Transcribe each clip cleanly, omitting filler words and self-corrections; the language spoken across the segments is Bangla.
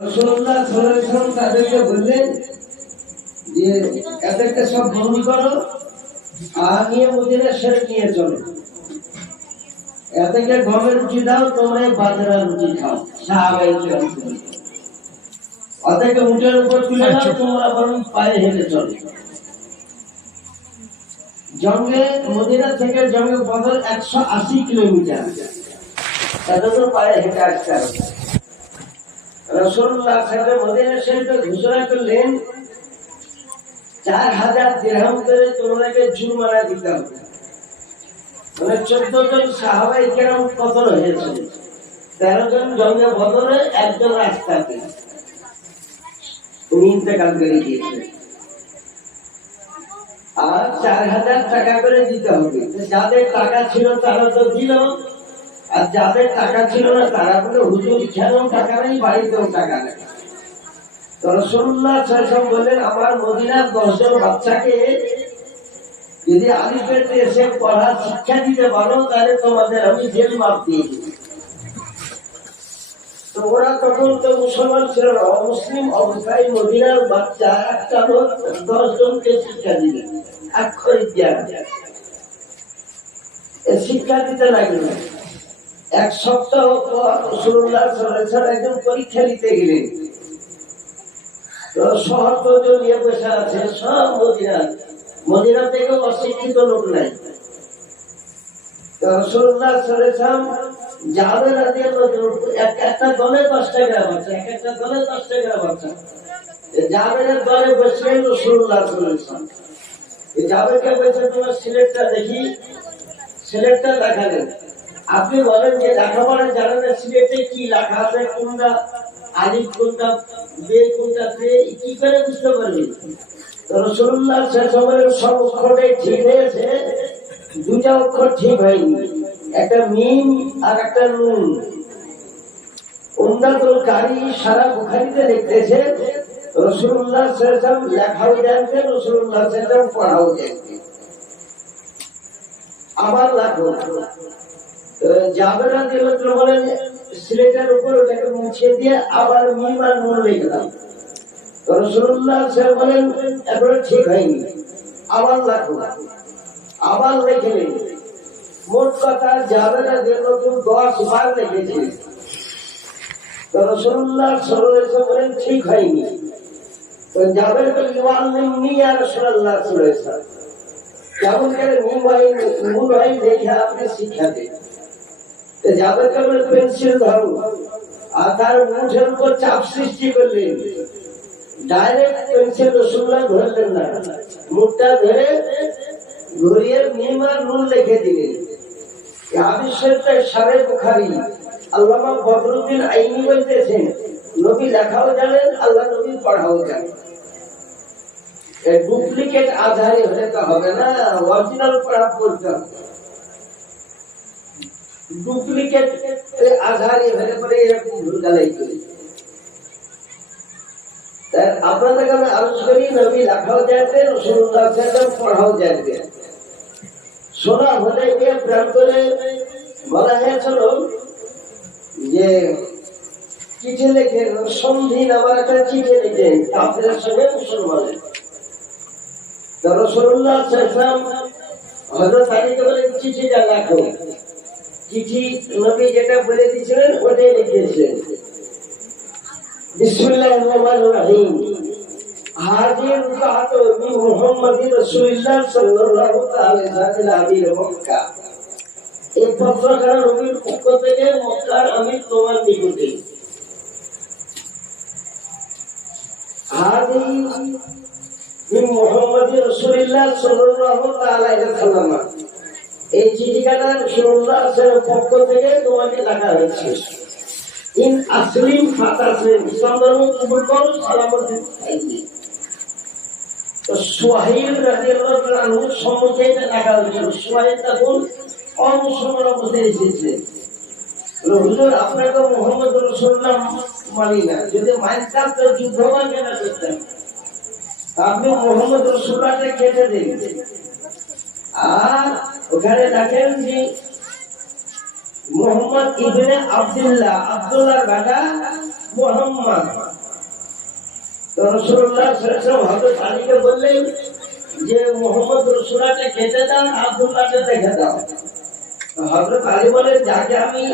রাসূলুল্লাহ সাল্লাল্লাহু আলাইহি ওয়াসাল্লাম তাদেরকে বললেন যে এদেরকে সব বন্দি করো আর নিয়ে মদিনা শরীফ নিয়ে চলো। এদেরকে গমের রুটি দাও, তোমরা বাজরার রুটি খাও। সাহাবায়ে কেরাম ওদেরকে উটের উপর তুলে দাও, তোমরা বরং পায়ে হেঁটে চলো। জঙ্গে মদিনা থেকে জঙ্গে বদর 180 কিলোমিটার, এত পায়ে হেঁটে আসতে হবে। রাসূলুল্লাহ সাল্লাল্লাহু মদিনা শরীফে ঘোষণা করলেন 4000 দিরহাম করে তোমাদেরকে জুরমানা দিতে হবে। মানে 14 জন সাহাবায়ে কেরাম কতল হয়েছে, 13 জন জঙ্গে বদরে, একজন রাস্তাতে উনি ইন্তেকাল করে গিয়েছেন। আর 4000 টাকা করে দিতে হবে। যাদের টাকা ছিল তারা তো দিল, আর যাদের টাকা ছিল না তারা বলে হুজুর খেলেও টাকা নেই, বাড়িতেও টাকা নেই। তো রাসূলুল্লাহ সাল্লাল্লাহু আলাইহি ওয়াসাল্লাম বললেন, আমার মদিনার 10 জন বাচ্চাকে যদি আলিফেতে এসে পড়া শিক্ষা দিতে পারো তাহলে তোমাদের আমি জেল মাফ দিয়ে দেব। তো ওরা তখন তো মুসলমান ছিল না, অমুসলিম অবস্থায় মদিনার বাচ্চা একটা লোক 10 জনকে শিক্ষা দিলেন, আক্ষরিক জ্ঞান শিক্ষা দিতে লাগলেন। এক সপ্তাহ পর রাসূলুল্লাহ সাল্লাল্লাহু আলাইহি ওয়াসাল্লাম একজন পরীক্ষা দিতে গেলেন। তো শহর তো নিয়ে বসে আছে সব মদিনা থেকে অশিক্ষিত লোক নাই। তো রাসূলুল্লাহ সাল্লাল্লাহু আলাইহি ওয়াসাল্লাম জাবের রাদিয়াল্লাহু একটা দলে 10 টাকা বাচ্চা, একটা দলে 10 টাকা বাচ্চা, জাবেরের দলে বসলেন রাসূলুল্লাহ সাল্লাল্লাহু আলাইহি ওয়াসাল্লাম। এই জাবেরকে বলছে, তোমার সিলেটটা দেখি। সিলেটটা দেখালেন। আপনি বলেন যে লেখাপড়া জানেন না, সিলেটে কি লেখা আছে, কোনটা আলিফ কোনটা বে কোনটা তে, কি করে বুঝতে পারবেন? রাসূলুল্লাহ সাল্লাল্লাহু আলাইহি ওয়াসাল্লাম সব অক্ষরটাই ঠিক হয়েছে, দুটা অক্ষর ঠিক হয়নি, একটা মিম আর একটা নুন। উমদাতুল কারি সারা বুখারীতে লিখতেছে রাসূলুল্লাহ সাল্লাল্লাহু আলাইহি ওয়াসাল্লাম লেখাও জানতেন, রাসূলুল্লাহ সাল্লাল্লাহু আলাইহি ওয়াসাল্লাম পড়াও জানতেন। আবার লাগো জাবের রাদিয়াল্লাহু বলেন, সিলেটের উপর ওটাকে মুছে দিয়ে আবার মিম আর নুন লিখলাম। রাসূলুল্লাহ সাল্লাল্লাহু আলাইহি ওয়াসাল্লাম বলেন, এবারে ঠিক হয়নি, আবার লাগো, আবার লিখলেন। মোট কথা জাবের রাদিয়াল্লাহু 10 বার লিখেছিলেন। রাসূলুল্লাহ সাল্লাল্লাহু আলাইহি ওয়াসাল্লাম বলেন, ঠিক হয়নি। তো জাবের বলেন, ওয়াল্লিমনি ইয়া রাসূলুল্লাহ সাল্লাল্লাহু আলাইহি ওয়াসাল্লাম, কেমন করে নুন হয় দেখে আপনি শিক্ষা দেন। জাবের কেবল পেন্সিল ধরো আর তার মুখের উপর চাপ সৃষ্টি করলেন, ডাইরেক্ট পেন্সিল রাসূলুল্লাহ ধরলেন না, মুখটা ধরে ঘুরিয়ে মিম আর নুন লিখে দিলেন। এই আবিষ্কারটা সারে বুখারী। আল্লামা বদরুদ্দিন আইনি বলতেছেন, নবী লেখাও জানেন, আল্লাহ নবী পড়াও জানেন। ডুপ্লিকেট আধারে হলে তো হবে না, অরিজিনাল পড়া পড়তে হবে। ডুপ্লিকেট আধারে হলে পরে এরকম ভুলগালাই করি। তাই আপনাদেরকে আমি আলোচনা করি, নবী লেখাও জানতেন, রাসূলুল্লাহ সাল্লাল্লাহু আলাইহি ওয়াসাল্লাম পড়াও জানতেন। সোনা হলে গিয়ে প্রাণ করে বলা হয়েছিল যে চিঠি লিখে, সন্ধি নামার একটা চিঠি লিখেন কাফেরের সঙ্গে মুসলমানের। রাসূলুল্লাহ সাল্লাল্লাহু আলাইহি ওয়াসাল্লাম হযরত আলীকে বলেন, চিঠিটা লেখো। চিঠি নবী যেটা বলে দিয়েছিলেন ওটাই লিখেছেন, বিসমিল্লাহির রহমানির রহিম, হাজির কাতো বি মুহাম্মাদির রাসূলুল্লাহ সাল্লাল্লাহু আলাইহি ওয়াসাল্লাম আমির মক্কা। এই পত্রখানা নবীর পক্ষ থেকে মক্কার আমির তোমার নিকটে। হাজির মুহাম্মাদির রাসূলুল্লাহ সাল্লাল্লাহু আলাইহি ওয়াসাল্লাম, এই চিঠিখানা রাসূলুল্লাহ সাল্লাল্লাহু আলাইহি ওয়াসাল্লামের পক্ষ থেকে তোমাকে লেখা হয়েছে। ইন আসলিম ফাতাসলিম, ইসলাম কবুল করো, সালামতে থাকবে। তো সুহাইল রাদিয়াল্লাহু আনহু সম্মুখে এটা লেখা হয়েছিল। সুহাইল তখন অমুসলমান অবস্থায় এসেছে। হুজুর, আপনাকে মুহাম্মদ রাসূলুল্লাহ মানি না, যদি মানতাম তো যুদ্ধ কেন করতেন, আপনি মুহাম্মদ রাসূলুল্লাহকে কেটে দিন। আর ওখানে দেখেন যে মুহাম্মদ ইবনে আব্দুল্লাহ, আব্দুল্লাহর বেটা মুহাম্মদ, রাসূলুল্লাহ সাল্লাল্লাহু আলাইহি ওয়াসাল্লাম হযরত আলীকে বললেন যে মুহাম্মদ রাসূলুল্লাহকে কেটে দাও, আব্দুল্লাহকে দেখে দাও। হযরত আলী বলেন, যাকে আমি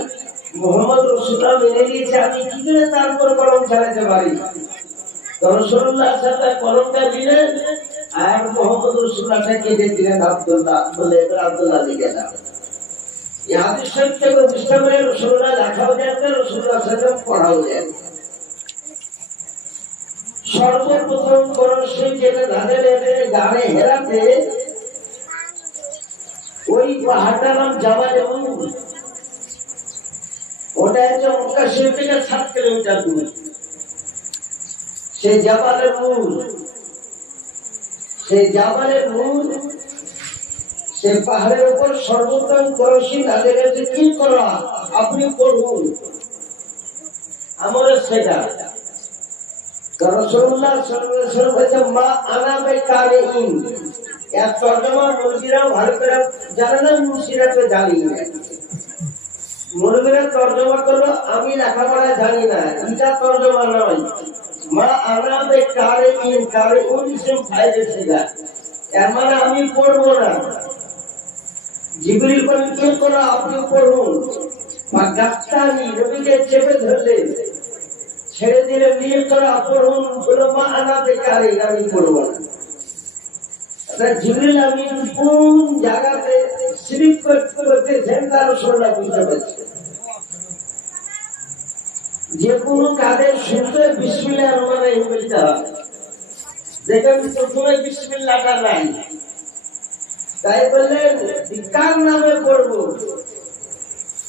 মুহাম্মদ রাসূলুল্লাহ মেনে নিয়েছি, আমি কি করে তার উপর কলম চালাতে পারি? রাসূলুল্লাহ সাল্লাল্লাহু আলাইহি ওয়াসাল্লাম কলমটা দিলেন আর মুহাম্মদ রাসূলুল্লাহকে কেটে দিলেন আব্দুল্লাহ, বলে আব্দুল্লাহ লিখে দাও। এই হাদিস শরীফ থেকে বুঝতে পারি রাসূলুল্লাহ লেখাও জানতেন, রাসূলুল্লাহ সাল্লাল্লাহু আলাইহি ওয়াসাল্লাম পড়াও জানতেন। সর্বপ্রথম করণশীল যেটা তাদের গাড়ে হেরাতে, ওই পাহাড়টার নাম জাবালে নূর। ওটা হচ্ছে মক্কা শরীফ থেকে 7 কিলোমিটার দূর। সেই জাবালে নূর, সেই জাবালে নূর, সেই পাহাড়ের উপর সর্বোত্তম করণশীল তাদের কাছে কি করা, আপনি করুন আমার সেটা। রাসূলুল্লাহ সাল্লাল্লাহু আলাইহি ওয়াসাল্লাম বলেছেন, মা আনা বিকারিন। এর তরজমা মুরগিরাও ভালো করে জানে না, মুসিরা তো জানি না। মুরগিরা তরজমা করলো, আমি লেখাপড়া জানি না, এটা তরজমা নয়। মা আনা বিকারিন, কারিউন ইসম ফাইল সেটা, এর মানে আমি পড়বো না। জিবরিল বলেন, কি করো, আপনি পড়ুন। গাছটানি নবীকে চেপে ধরলেন, ছেড়ে দিলে নিয়ে করা পড়ুন, বলো মা আনা বেকারি, আমি পড়বো না। জিবরিল আমিন কোন জায়গাতে স্লিপ করতেছেন তার শোনা বুঝতে পারছে। যে কোনো কাজের শুরুতে বিসমিল্লাহির রহমানির রহিম বলতে হয়। দেখেন প্রথমে বিসমিল্লাহটা নাই, তাই বললেন কার নামে পড়বো?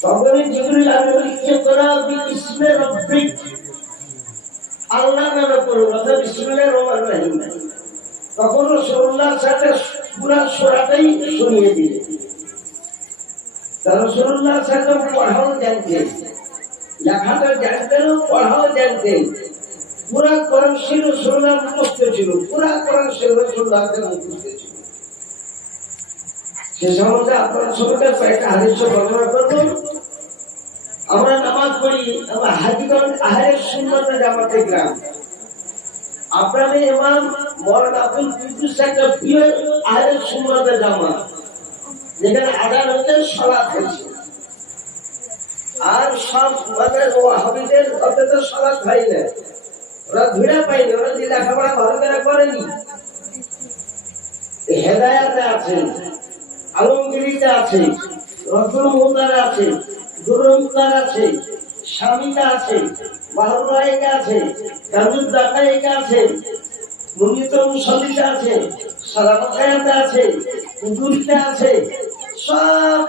তখনই জিবরিল আমিন কি করা, বিসমি রাব্বিক, আল্লাহ নামে পড়বো, অর্থাৎ বিসমিল্লাহির রহমানির রহিম। তখন রাসূলুল্লাহর সাথে পুরা সূরাটাই শুনিয়ে দিলেন। রাসূলুল্লাহর সাথে পড়াও জানতেন, লেখাটা জানতেন, পড়াও জানতেন। পুরা কোরআন শরীফ রাসূলুল্লাহর মুখস্থ ছিল, পুরা কোরআন শরীফ রাসূলুল্লাহর মুখস্থ ছিল। সে সম্বন্ধে আপনার সঙ্গে কয়েকটা হাদিস বর্ণনা করব। আমরা নামাজ পড়ি, আমরা হাজিগঞ্জ আহলে সুন্নাত জামাতে গ্রাম। আপনাদের ইমাম মাওলানা আব্দুল কুদ্দুস একটা প্রিয় আহলে সুন্নাত জামাত, যেখানে আযান হচ্ছে, সালাত হচ্ছে। আর সব আমাদের ওয়াহাবিদের মধ্যে তো সালাত হয় না, ওরা ধীরা পায়নি, ওরা যে লেখাপড়া ভালো করে করেনি। হেদায়াতে আছে, আলমগীরিতে আছে, রতুল মুদারে আছে, দুরুন্তার আছে, স্বামীতে আছে, বাহুরায়িকা আছে, কাজুদ দাকায়িকা আছে, মুনিতুল মুসাল্লিতে আছে, সালামাতে আছে, উজুরিতে আছে, সব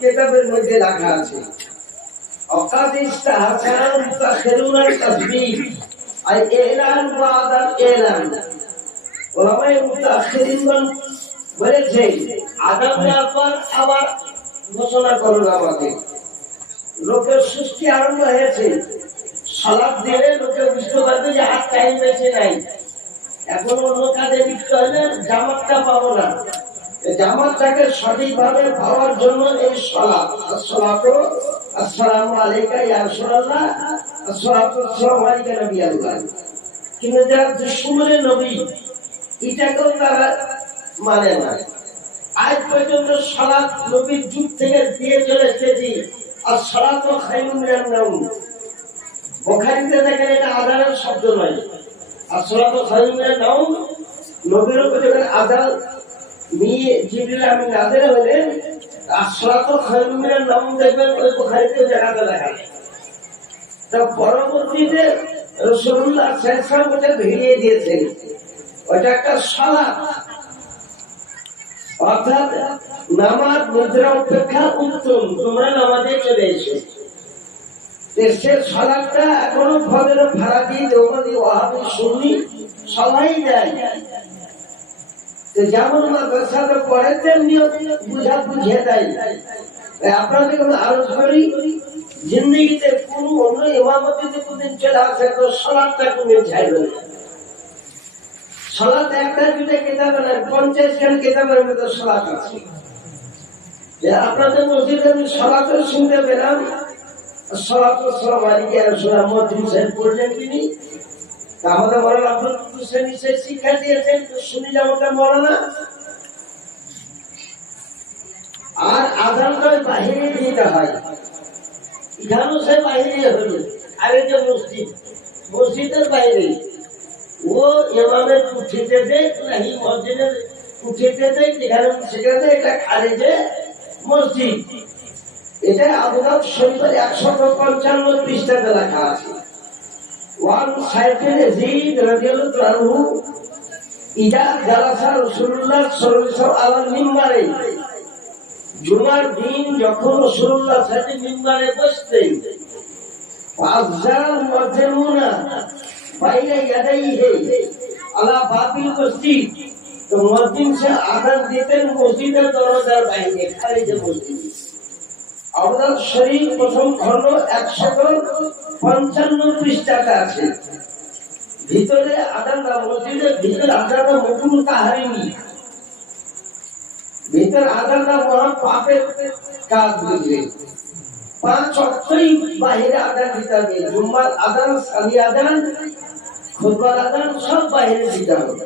কিতাবের মধ্যে লেখা আছে। অকাদিসটা হাসান মুতাখিরুন তাসবিহ, আই ইলান বাদাল ইলান। ওলামায়ে মুতাখিরিন বলেছে, আযান দেওয়ার পর আবার ঘোষণা করুন আমাকে। লোকের সৃষ্টি আরম্ভ হয়েছে, সালাত দিলে লোকে বুঝতে পারবে যে আর টাইম বেশি নাই, এখন অন্য কাজে লিপ্ত হলে জামাতটা পাবো না। জামাতটাকে সঠিকভাবে পাওয়ার জন্য এই সালাত, আসসালাতু আসসালামু আলাইকা ইয়া রাসূলুল্লাহ, আসসালাতু আসসালামু আলাইকা নবী আল্লাহ। কিন্তু যারা দুশমনে নবী, এটাকেও তারা মানে না। আজ পর্যন্ত সালাত নবীর যুগ থেকে দিয়ে চলে এসেছি, আর সালাতু খায়রুম মিনান নাওম। বুখারীতে দেখেন এটা আযানের শব্দ নয়, আর সালাতু খায়রুম মিনান নাওম নবীর উপর যখন আযান নিয়ে জিবরিল আমিন নাযিল হলেন, আর সালাতু খায়রুম মিনান নাওম দেখবেন ওই বুখারীতে জায়গাতে লেখা। তা পরবর্তীতে রাসূলুল্লাহ সাল্লাল্লাহু আলাইহি ওয়াসাল্লাম ওটা ভেঙে দিয়েছেন, ওটা একটা সালাত, অর্থাৎ নামাজ নিদ্রা অপেক্ষা উত্তম, তোমরা নামাজে চলে এসো। সে সালাতটা এখনো ফজর ভাড়া দিয়ে দেওবন্দি ওয়াহাবি সুন্নি সবাই যায়। যেমন মাদ্রাসাতে পড়ে তেমনি বুঝিয়ে দেয়। আপনাদের আরজ করি, জিন্দগিতে কোন অন্য ইমামতিতে কোনদিন চলে আসে তো সালাতটা কোনদিন ছাড়বে না। সালাত একটা দুইটা কিতাবে না, 50 খান কিতাবের মধ্যে সালাত আছে। আপনাদের মসজিদে আমি সালাতের শুনতে পেলাম, সালাতু আসসালামু আলাইকা ইয়া রাসূলুল্লাহ মুয়াজ্জিন সাহেব পড়লেন তিনি, আমাদের মৌলানা আব্দুল কুদ্দুস নিশ্চয় শিক্ষা দিয়েছেন, তো শুনিলে ওটা মৌলানা। আর আজানটা বাহিরে দিতে হয়, এখানেও সে বাহিরে হলো। আর এই যে মসজিদ, মসজিদের বাইরে ও ইমামের উঠিতে দেয় নাকি মসজিদের উঠিতে দেয়, যেখানে সেখানে এটা খালি যে মসজিদ। এটা আবু দাউদ শরীফের 155 পৃষ্ঠাতে লেখা আছে। ওয়ান সাইফিন ইয়াজিদ রাদিয়াল্লাহু আনহু ইদা জালাসা রাসূলুল্লাহ সাল্লাল্লাহু আলাইহি ওয়াসাল্লাম আলা মিম্বারে, জুমার দিন যখন রাসূলুল্লাহ সাথে মিম্বারে বসতেন, আযযাল মুয়াজ্জিনুনা বাইনা ইয়াদাইহি আলা বাবিল মসজিদ, তো মুয়াজ্জিন সে আযান দিতেন মসজিদের দরজার বাইরে, খালি যে মসজিদ। আবু দাউদ শরীফ প্রথম খণ্ড 155 পৃষ্ঠাতে আছে। ভিতরে আযানটা, মসজিদের ভিতরে আযানটা মুকুল তাহারিমি, ভিতরে আযানটা মহা পাপের কাজ বুঝলে। 5 ওয়াক্তই বাইরে আযান দিতে হবে, জুমার আযান, সালি আযান, খুতবার আযান সব বাইরে দিতে হবে।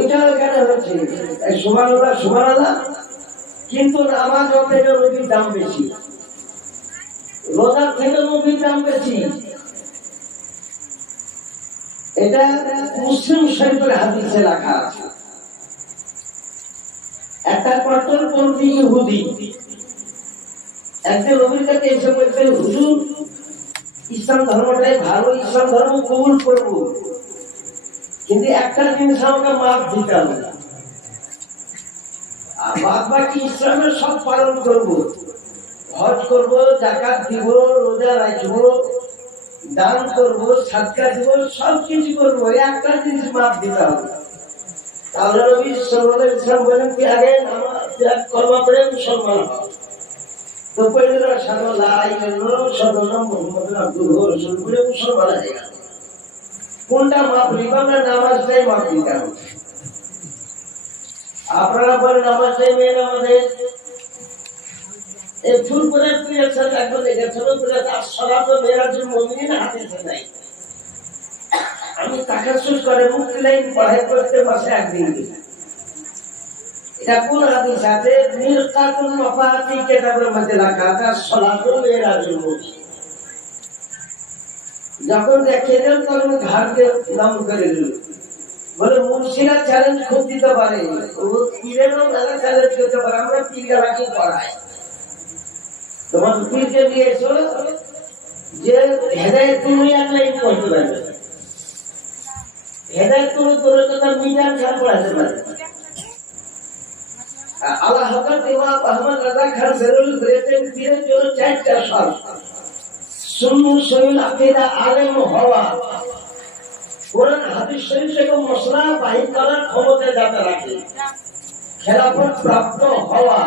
এটা কেন হচ্ছে? সুবহানাল্লাহ সুবহানাল্লাহ, কিন্তু নামাজ থেকে নবীর দাম বেশি, রোজার থেকে নবীর দাম বেশি। এটা মুসলিম শরীফের হাদিসে লেখা আছে। একটা কট্টরপন্থী ইহুদি একদিন নবীর কাছে এসে বলছে, হুজুর ইসলাম ধর্মটাই ভালো, ইসলাম ধর্ম কবুল করব, কিন্তু একটা জিনিস আমাকে মাফ দিতে হবে, আর বাদ বাকি ইসলামের সব পালন করব, হজ করব, যাকাত দিব, রোজা রাখবো, দান করব, সাদকা দিব, সব কিছু করবো, একটা জিনিস মাফ দিতে হবে। তাহলে নবী সাল্লাল্লাহু আলাইহি ওয়াসাল্লাম বলেন কি, আগে কলমা পড়ে মুসলমান হও। তো পয়লা সাদা লা ইলাহা ইল্লাল্লাহ সাল্লাল্লাহু মুহাম্মাদুর রাসূলুল্লাহ রাসূল বলে মুসলমান হয়ে গেল। কোনটা মাফ নিবা না? নামাজটাই মাফ দিতে হবে। আপনারা বলেন নামাজ চাই মেয়ে আমাদের এই ফুলপুরের প্রিয়সন একবার দেখেছিল, আসসালাতু মিরাজুল মুমিনিন হাদিসে নাই। আমি তাকাসসুস করে মুক্তি লাইন পড়াই করতে মাসে একদিন দিই। এটা কোন হাদিস আছে? মিরকাতুল মাফাতি কিতাবের মধ্যে লেখা আছে আসসালাতু মিরাজুল মুমিনিন। যখন দেখে দেন তখন ঘাটে নাম করে দিল, বলে মুর্শিদা চ্যালেঞ্জ খুব দিতে পারে, ও পীরেরও মেলা চ্যালেঞ্জ করতে পারে, আমরা পীরগালাকে পড়াই। তোমার পীরকে দিয়েছো যে হেদায়েত তুমি একলাই করতে পারবে, হেদায়েত তুমি তোর কথা মিজান খান পড়াতে পারবে। আল্লাহ হযরত ইমাম আহমদ রাজা খান জরুরি বলেছেন, পীরের জন্য 4টা শর্ত। সুন্নাহ সহিহ আকীদা, আলেম হওয়া, কোরআন হাদিস শরীফ থেকে মশলা বাহির করার ক্ষমতা যাতে রাখে, খেলাফত প্রাপ্ত হওয়া,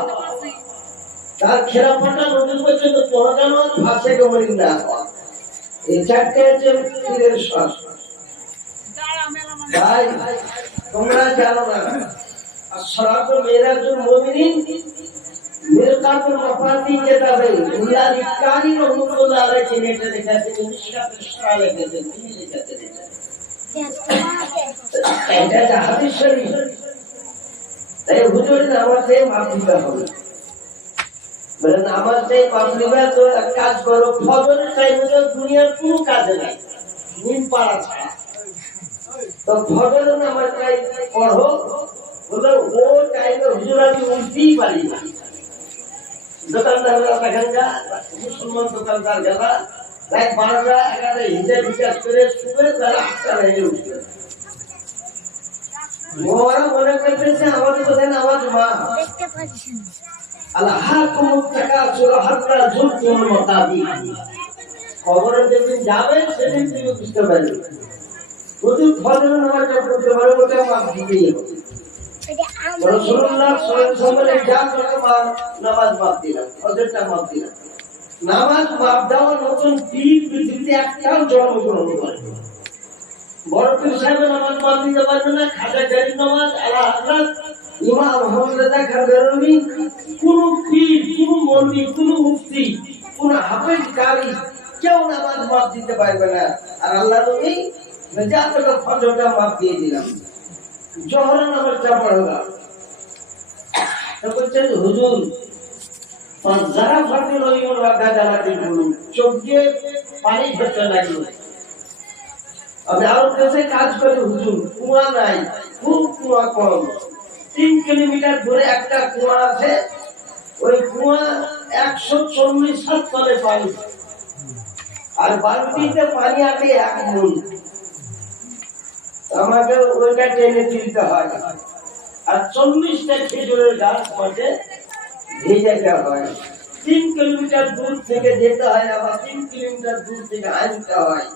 তার খেলাফতটা নবী পর্যন্ত পৌঁছানো, ফাঁসে গমন না হওয়া, এই 4টা হচ্ছে পীরের শর্ত। ভাই তোমরা জানো না, আসসালাতু মিরাজুল মুমিনিন মিরকাতুল মাফাতি কিতাবে উল্লাহ ইকানি রাহমাতুল্লাহ আলাইহি নেটে লেখাছে, মিশকাতুল ইসরা লেখাছে, তিনি লেখাছে এটা হাদিস শরীফ। তাই হুজুর নামাজে মাফ দিতে হবে, বলে নামাজে মাফ দিবে তো এক কাজ করো, ফজরের টাইমে দুনিয়ার কোনো কাজে নাই, নিম পাড়া ছাড়া, তো ফজরের নামাজটাই পড়ো। বলে ও টাইমে হুজুর আমি উঠতেই পারি না, দোকানদাররা এখানকা মুসলমান দোকানদার গেলা রাত 12টা 11টা হিসাব বিকাশ করে শুবে, তারা 8টা বেজে উঠবে। ওরা মনে করতেছে আমাদের কোথায় নামাজ মা আল্লাহ হাকুমুত তাকাসুর হাত্তা যুরতুল মাকাবির। কবরে যেদিন যাবেন সেদিন তুমি বুঝতে পারবে, যদি ফজর নামাজ পড়তে পারো ওটা মাফ দিতেই হবে। রাসূলুল্লাহ সাল্লাল্লাহু আলাইহি ওয়াসাল্লাম নামাজ মাফ দিলেন, ফজরটা মাফ দিলেন। নামাজ মাফ দেওয়ার নতুন পীর পৃথিবীতে একটাও জন্মগ্রহণ করেনি। বড় পীর সাহেব নামাজ মাফ দিতে পারবে না, খাজা গরিব নামাজ, আলা হযরত ইমাম আহমদ রাজা খান বেরলভী, কোন পীর, কোন মৌলভী, কোন মুফতি, কোন হাফেজ কারি কেউ নামাজ মাপ দিতে পারবে না। আর আল্লাহ নবী যা তোকে ফজরটা মাপ দিয়ে দিলাম, জোহর নামাজটা পড়বা। তো বলছেন হুজুর যারা ফাঁকি নবীর বাগা জ্বালাতে বলুন, চোখ দিয়ে পানি ঝরতে লাগলো। আমি আরো কাছে কাজ করি হুজুর, কুয়া নাই, খুব কুয়া কম, 3 কিলোমিটার দূরে একটা কুয়া আছে, ওই কুয়া 140 হাত তলে পানি, আর বালতিতে পানি আছে 1 মুন। আমাকে ওইটা টেনে তুলতে হয়, আর 40টা খেজুরের গাছ মাঝে ভেজাতে হয়। 3 কিলোমিটার দূর থেকে যেতে হয়, আবার 3 কিলোমিটার দূর থেকে আনতে হয়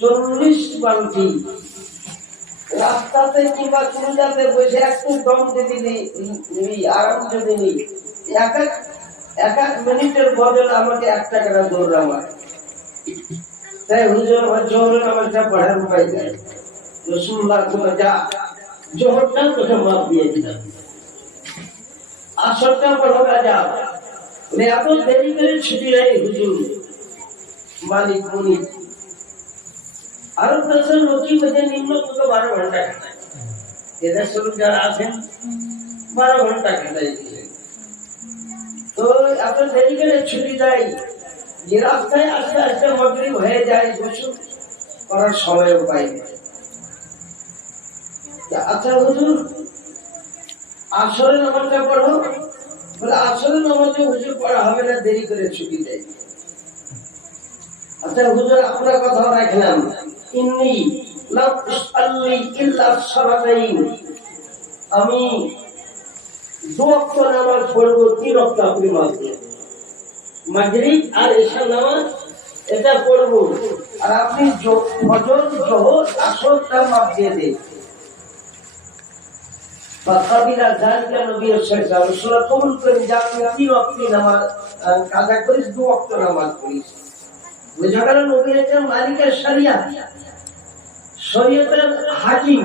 40 বালতি। রাস্তাতে কিংবা চুলাতে বসে একটু দম যদি নিই, আরাম যদি নিই, এক এক মিনিটের বদলে আমাকে 1 টাকা দৌড় আমার। তাই হুজুর আমার জোহরের নামাজটা পড়ার উপায় নেই। রাসূলুল্লাহ বলে যা জোহরটা তোকে মাপ দিয়ে দিলাম, আসরটা পড়া যা। এত দেরি করে ছুটি নেই হুজুর, মালিক মুনি আরো দেশের লোকই বেঁধে নিম্ন কত 12 ঘন্টা খাটায়। এদেশের লোক যারা আছেন 12 ঘন্টা খাটাই দিলেন। তো এত দেরি করে ছুটি দেয় যে রাস্তায় আস্তে আস্তে মাগরিব হয়ে যায়, গোসল করার সময় পাই না। আচ্ছা হুজুর আসরের নামাজটা পড়ো, বলে আসরের নামাজে হুজুর পড়া হবে না, দেরি করে ছুটি দেয়। আচ্ছা হুজুর আপনার কথা রাখলাম, ইন্নী লা উসাল্লি ইল্লা সালাতাইন, আমি 2 ওয়াক্ত নামাজ পড়ব, 3 ওয়াক্ত আপনি মাপ দিন, মাগরিব আর ইশা নামাজ এটা পড়ব, আর আপনি ফজর যোহর আসরটা মাপ দিয়ে দেন। বাকাবিরা জানকে নবী সাল্লাল্লাহু আলাইহি ওয়াসাল্লাম কবুল করেন যে আপনি 3 ওয়াক্ত নামাজ কাজা করিস, 2 ওয়াক্ত নামাজ পড়িস। বুঝাগেল নবী হচ্ছেন মালিকের শরিয়াত, শরীয়তের হাকিম,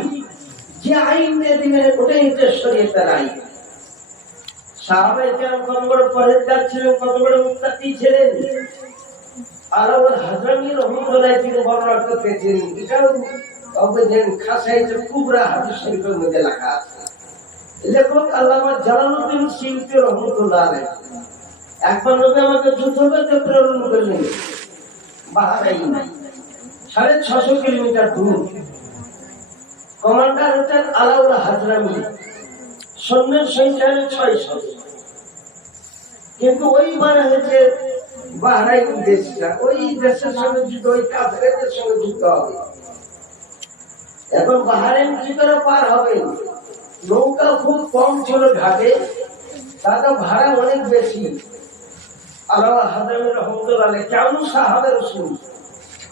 যে আইন দিয়ে দিবেন ওটাই হচ্ছে শরীয়তের আইন। সাহাবায়ে কেরাম কত বড় পরহেজগার ছিলেন, কত বড় মুত্তাকি ছিলেন। আর ওর হাজরামি রহমাতুল্লাহ তিনি বর্ণনা করতেছেন, এটাও অবদান খাসাইতে কুবরা হাদিস শরীফের মধ্যে লেখা আছে। লেখক আল্লামা জালালউদ্দিন সিয়ুতী রহমাতুল্লাহ আলাইহি একবার নবী আমাকে যুদ্ধ করতে প্রেরণ করলেন বাহরাইন, 650 কিলোমিটার দূর। কমান্ডার হচ্ছেন আলাউল হাজরামি, সৈন্যের সংখ্যা 600। কিন্তু ওই মানে হচ্ছে বাহরাইন দেশটা, ওই দেশের সঙ্গে যুদ্ধ, ওই কাফেরদের সঙ্গে যুদ্ধ হবে। এখন বাহরাইন কি করে পার হবে? নৌকা খুব কম ছিল ঘাটে, তাদের ভাড়া অনেক বেশি। আল্লাহ হাজরামি রহমাতুল্লাহ কেমন সাহাবে রাসূল,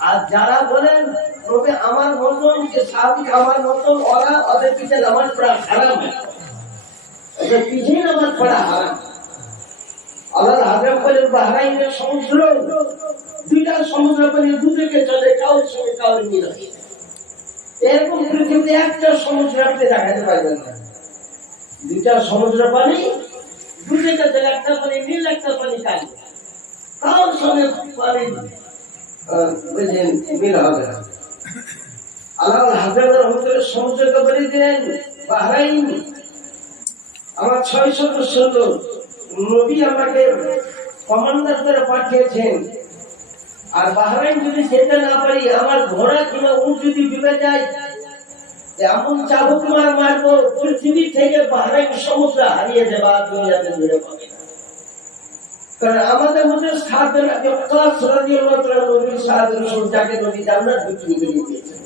আর যারা বলেন তবে আমার মতন যে সাহাবী আমার মতন, ওরা ওদের পিছে নামাজ পড়া হারাম, ওদের পিছে নামাজ পড়া হারাম। আল্লাহ হাজরাম বলেন বাহরাইনের সমুদ্র, 2টা সমুদ্র পানি দুদিকে চলে, কাউর সঙ্গে কাউর মিল হয়। এরকম পৃথিবীতে একটা সমুদ্র আপনি দেখাতে পারবেন না। 2টা সমুদ্র পানি দুদিকে চলে, একটা পানি নীল, একটা পানি কালো, কাউর সঙ্গে পানি মিল হবে না। আল্লাহ হাজরাত রহমতুল্লাহ সমুদ্রকে বলে দিলেন বাহরাইন আমার 600 সৈন্য, নবী আমাকে কমান্ডার করে পাঠিয়েছেন, আর বাহরাইন যদি যেতে না পারি, আমার ঘোড়া কিংবা উট যদি ডুবে যায়, এমন চাবুক মারবো পৃথিবী থেকে বাহরাইন সমুদ্র হারিয়ে যাবে, আর দুনিয়াতে ফিরে পাবে না। কারণ আমাদের মধ্যে সাহাবের ওয়াক্কাস রাদিয়াল্লাহু তাআলা নবীর সাহাবী রাসূল, যাকে নবী জান্নাত বিক্রি করে দিয়েছেন।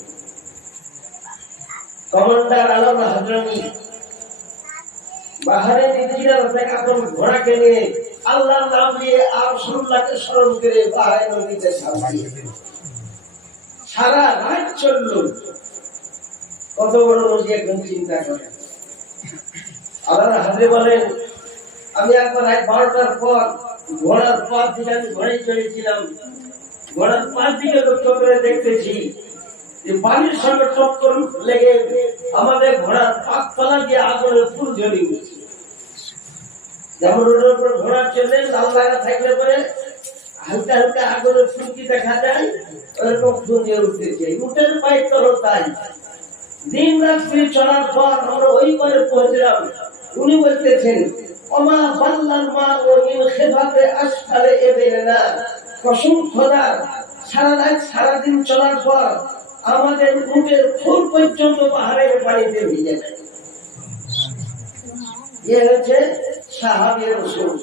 কমান্ডার আলাউল হাজরামি বাহরাইনের কিনারা থেকে আপন ঘোড়াকে নিয়ে আল্লাহর নাম নিয়ে আর রাসূলুল্লাহকে স্মরণ করে বাহরাইন নদীতে সামনে সারা রাত চলল। কত বড় নদী একদম চিন্তা করে। আল্লাহর হাজরে বলেন আমি একবার রাত 12টার পর ঘোড়ার পা দিকে আমি ঘোড়ায় চড়েছিলাম, ঘোড়ার পা দিকে লক্ষ্য করে দেখতেছি যে পানির সঙ্গে টক্কর লেগে আমাদের ঘোড়ার পাততলা দিয়ে আগুনের ফুল জ্বলে উঠছে। যেমন রোডের উপর ঘোড়া চলে লাল লাগা থাকলে পরে হালকা হালকা আগুনের ফুলকি দেখা যায়, ওরকম ফুলিয়ে উঠতেছে। উঠের পায়ে তরো তাই দিন রাত্রি চলার পর আমরা ওই পারে পৌঁছলাম। উনি বলতেছেন ওমা বাল্লাল মা ও ইন খেফাতে আসফালে এবেনা, কসম খোদার সারা রাত সারাদিন চলার পর আমাদের উটের ফুল পর্যন্ত পাহাড়ের পানিতে ভিজে যায়। এ হচ্ছে সাহাবী রাসূল।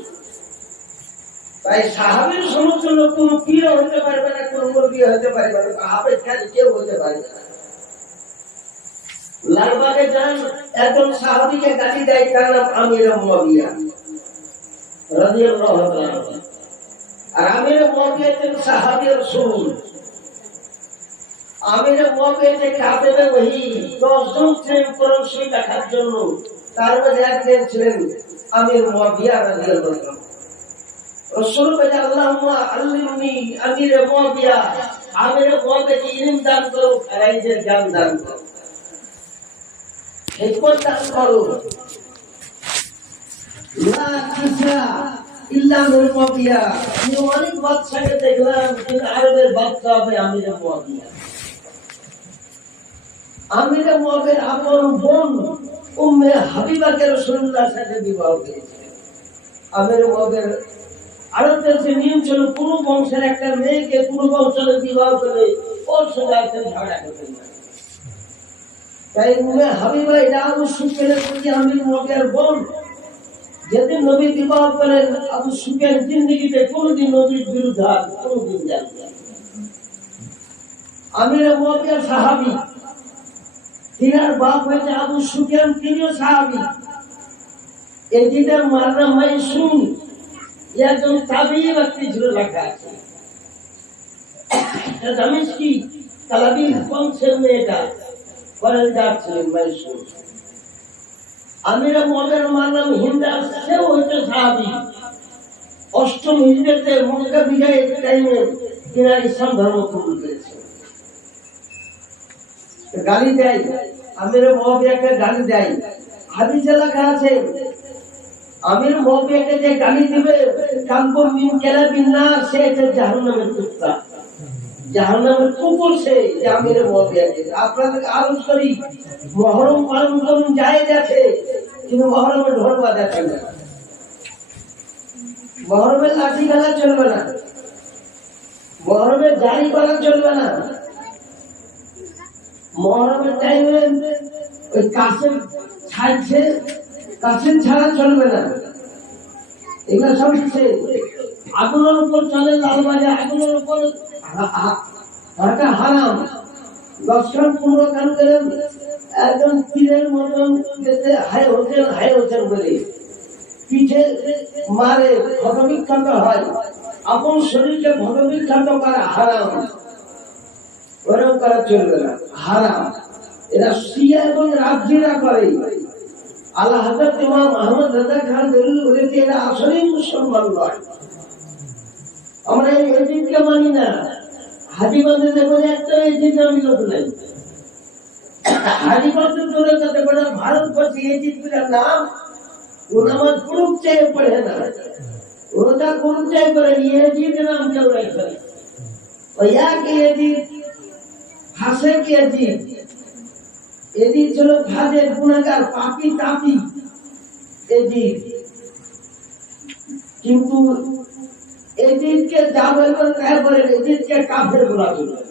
তাই সাহাবীর সমতুল্য কোন পীর হতে পারবে না, কোন মুরগি হতে পারবে না, সাহাবের কাছে কেউ হতে পারবে না। লালবাগে যান, একজন সাহাবীকে গালি দেয়, তার নাম আমির মুয়াবিয়া রাদিয়াল্লাহু তাআলা। আর আমির মুয়াবিয়া ছিলেন সাহাবী রাসূল। আমির মুয়াবিয়া যে কাতেবে ওহী 10 জন ছিলেন কোরআন শরীফ লেখার জন্য, তার মধ্যে একজন ছিলেন আমির মুয়াবিয়া রাদিয়াল্লাহু তাআলা। রাসূল বলে আল্লাহুম্মা আল্লিমনি আমির মুয়াবিয়া, আমির মুয়াবিয়াকে ইলম দান করো, ফরাইজের জ্ঞান দান করো, হিকমত দান করো। লা কিসরা ইল্লা আমির মুয়াবিয়া। আমি অনেক বাদশাকে দেখলাম, কিন্তু আরবের বাদশা হবে আমির মুয়াবিয়া। আমির মুয়াবিয়ার আপন বোন উম্মে হাবিবাকে রাসূলুল্লাহর সাথে বিবাহ করেছিলেন। আমির মুয়াবিয়ার আরবদের যে নিয়ম ছিল, কোন বংশের একটা মেয়েকে কোন বংশের বিবাহ করে ওর সঙ্গে একটা ঝগড়া করতেন না। তাই উম্মে হাবিবা এটা আবু সুফিয়ানের প্রতি আমির মুয়াবিয়ার বোন। যেদিন নবী বিবাহ করেন, আবু সুফিয়ান জিন্দেগিতে কোনদিন নবীর বিরুদ্ধে কোনদিন যাননি। আমির মুয়াবিয়া সাহাবী, তিনার বাপ হয়েছে আবু সুফিয়ান, তিনিও সাহাবী। এজিদের মারনা মাইসুম একজন তাবিঈ ব্যক্তি ছিল, লেখা আছে। দামেশকি তালাবি বংশের মেয়েটা পরেশগার ছিলেন মাইসুম। আমির মুয়াবিয়ার মার নাম হিন্দা, সেও হচ্ছে সাহাবী। 8ম হিজরিতে মক্কা বিজয়ের টাইমে তিনি ইসলাম ধর্ম কবুল করেছেন। গালি দেয়, আমির মুয়াবিয়াকে গালি দেয়। হাদিসে লেখা আছে আমির মুয়াবিয়াকে যে গালি দিবে, কানপুর মিন কেলাবিন না, সে হচ্ছে জাহান্নামের কুত্তা, জাহান্নামের কুকুর সে। আমির মুয়াবিয়াকে আপনাদেরকে আরজ করি, মুহররম পালন করুন, জায়েজ আছে, কিন্তু মুহররমে ঢোল বাজাতে না, মুহররমে লাঠি খেলা চলবে না, মুহররমে জারি করা চলবে না। মুহররমের টাইমে ওই কাছের ছাড়ছে, কাছের ছাড়া চলবে না। এগুলো সব আগুনের উপর চলে, লাল বাজে আগুনের উপর হাঁটা হারাম। 10 খান 15 খান করে একদম তীরের মতন হাই হোসেন বলে পিঠে মারে, ক্ষতবিক্ষত হয়। আপন শরীরকে ক্ষতবিক্ষত করা হারাম, ওরকম করা চলবে না, হারাম। এরা শিয়া এবং রাজ্যেরা করে। আল্লাহ হযরত ইমাম আহমদ রাজা খান বেরুনি বলেছে এরা আসলেই মুসলমান নয়। আমরা এই এজিদকে মানি না। হাজিবান্ধে দেখুন, একটা এজিদ নামী লোক নাই। হাজিবান্ধে তোলে তাতে বড় ভারতবর্ষে এজিদগুলোর নাম ও নামাজ গ্রুপ চেয়ে পড়ে না, রোজা গ্রুপ চেয়ে করে এজিদ নাম কেউ রাখে। ওই এক এজিদ হাসে কি এজিদ, এজিদ ছিল ফাজের গুনাহগার, পাপী তাপী এজিদ। কিন্তু এজিদকে যা বলবেন তাই বলেন, এজিদকে কাফের বলা চলবে।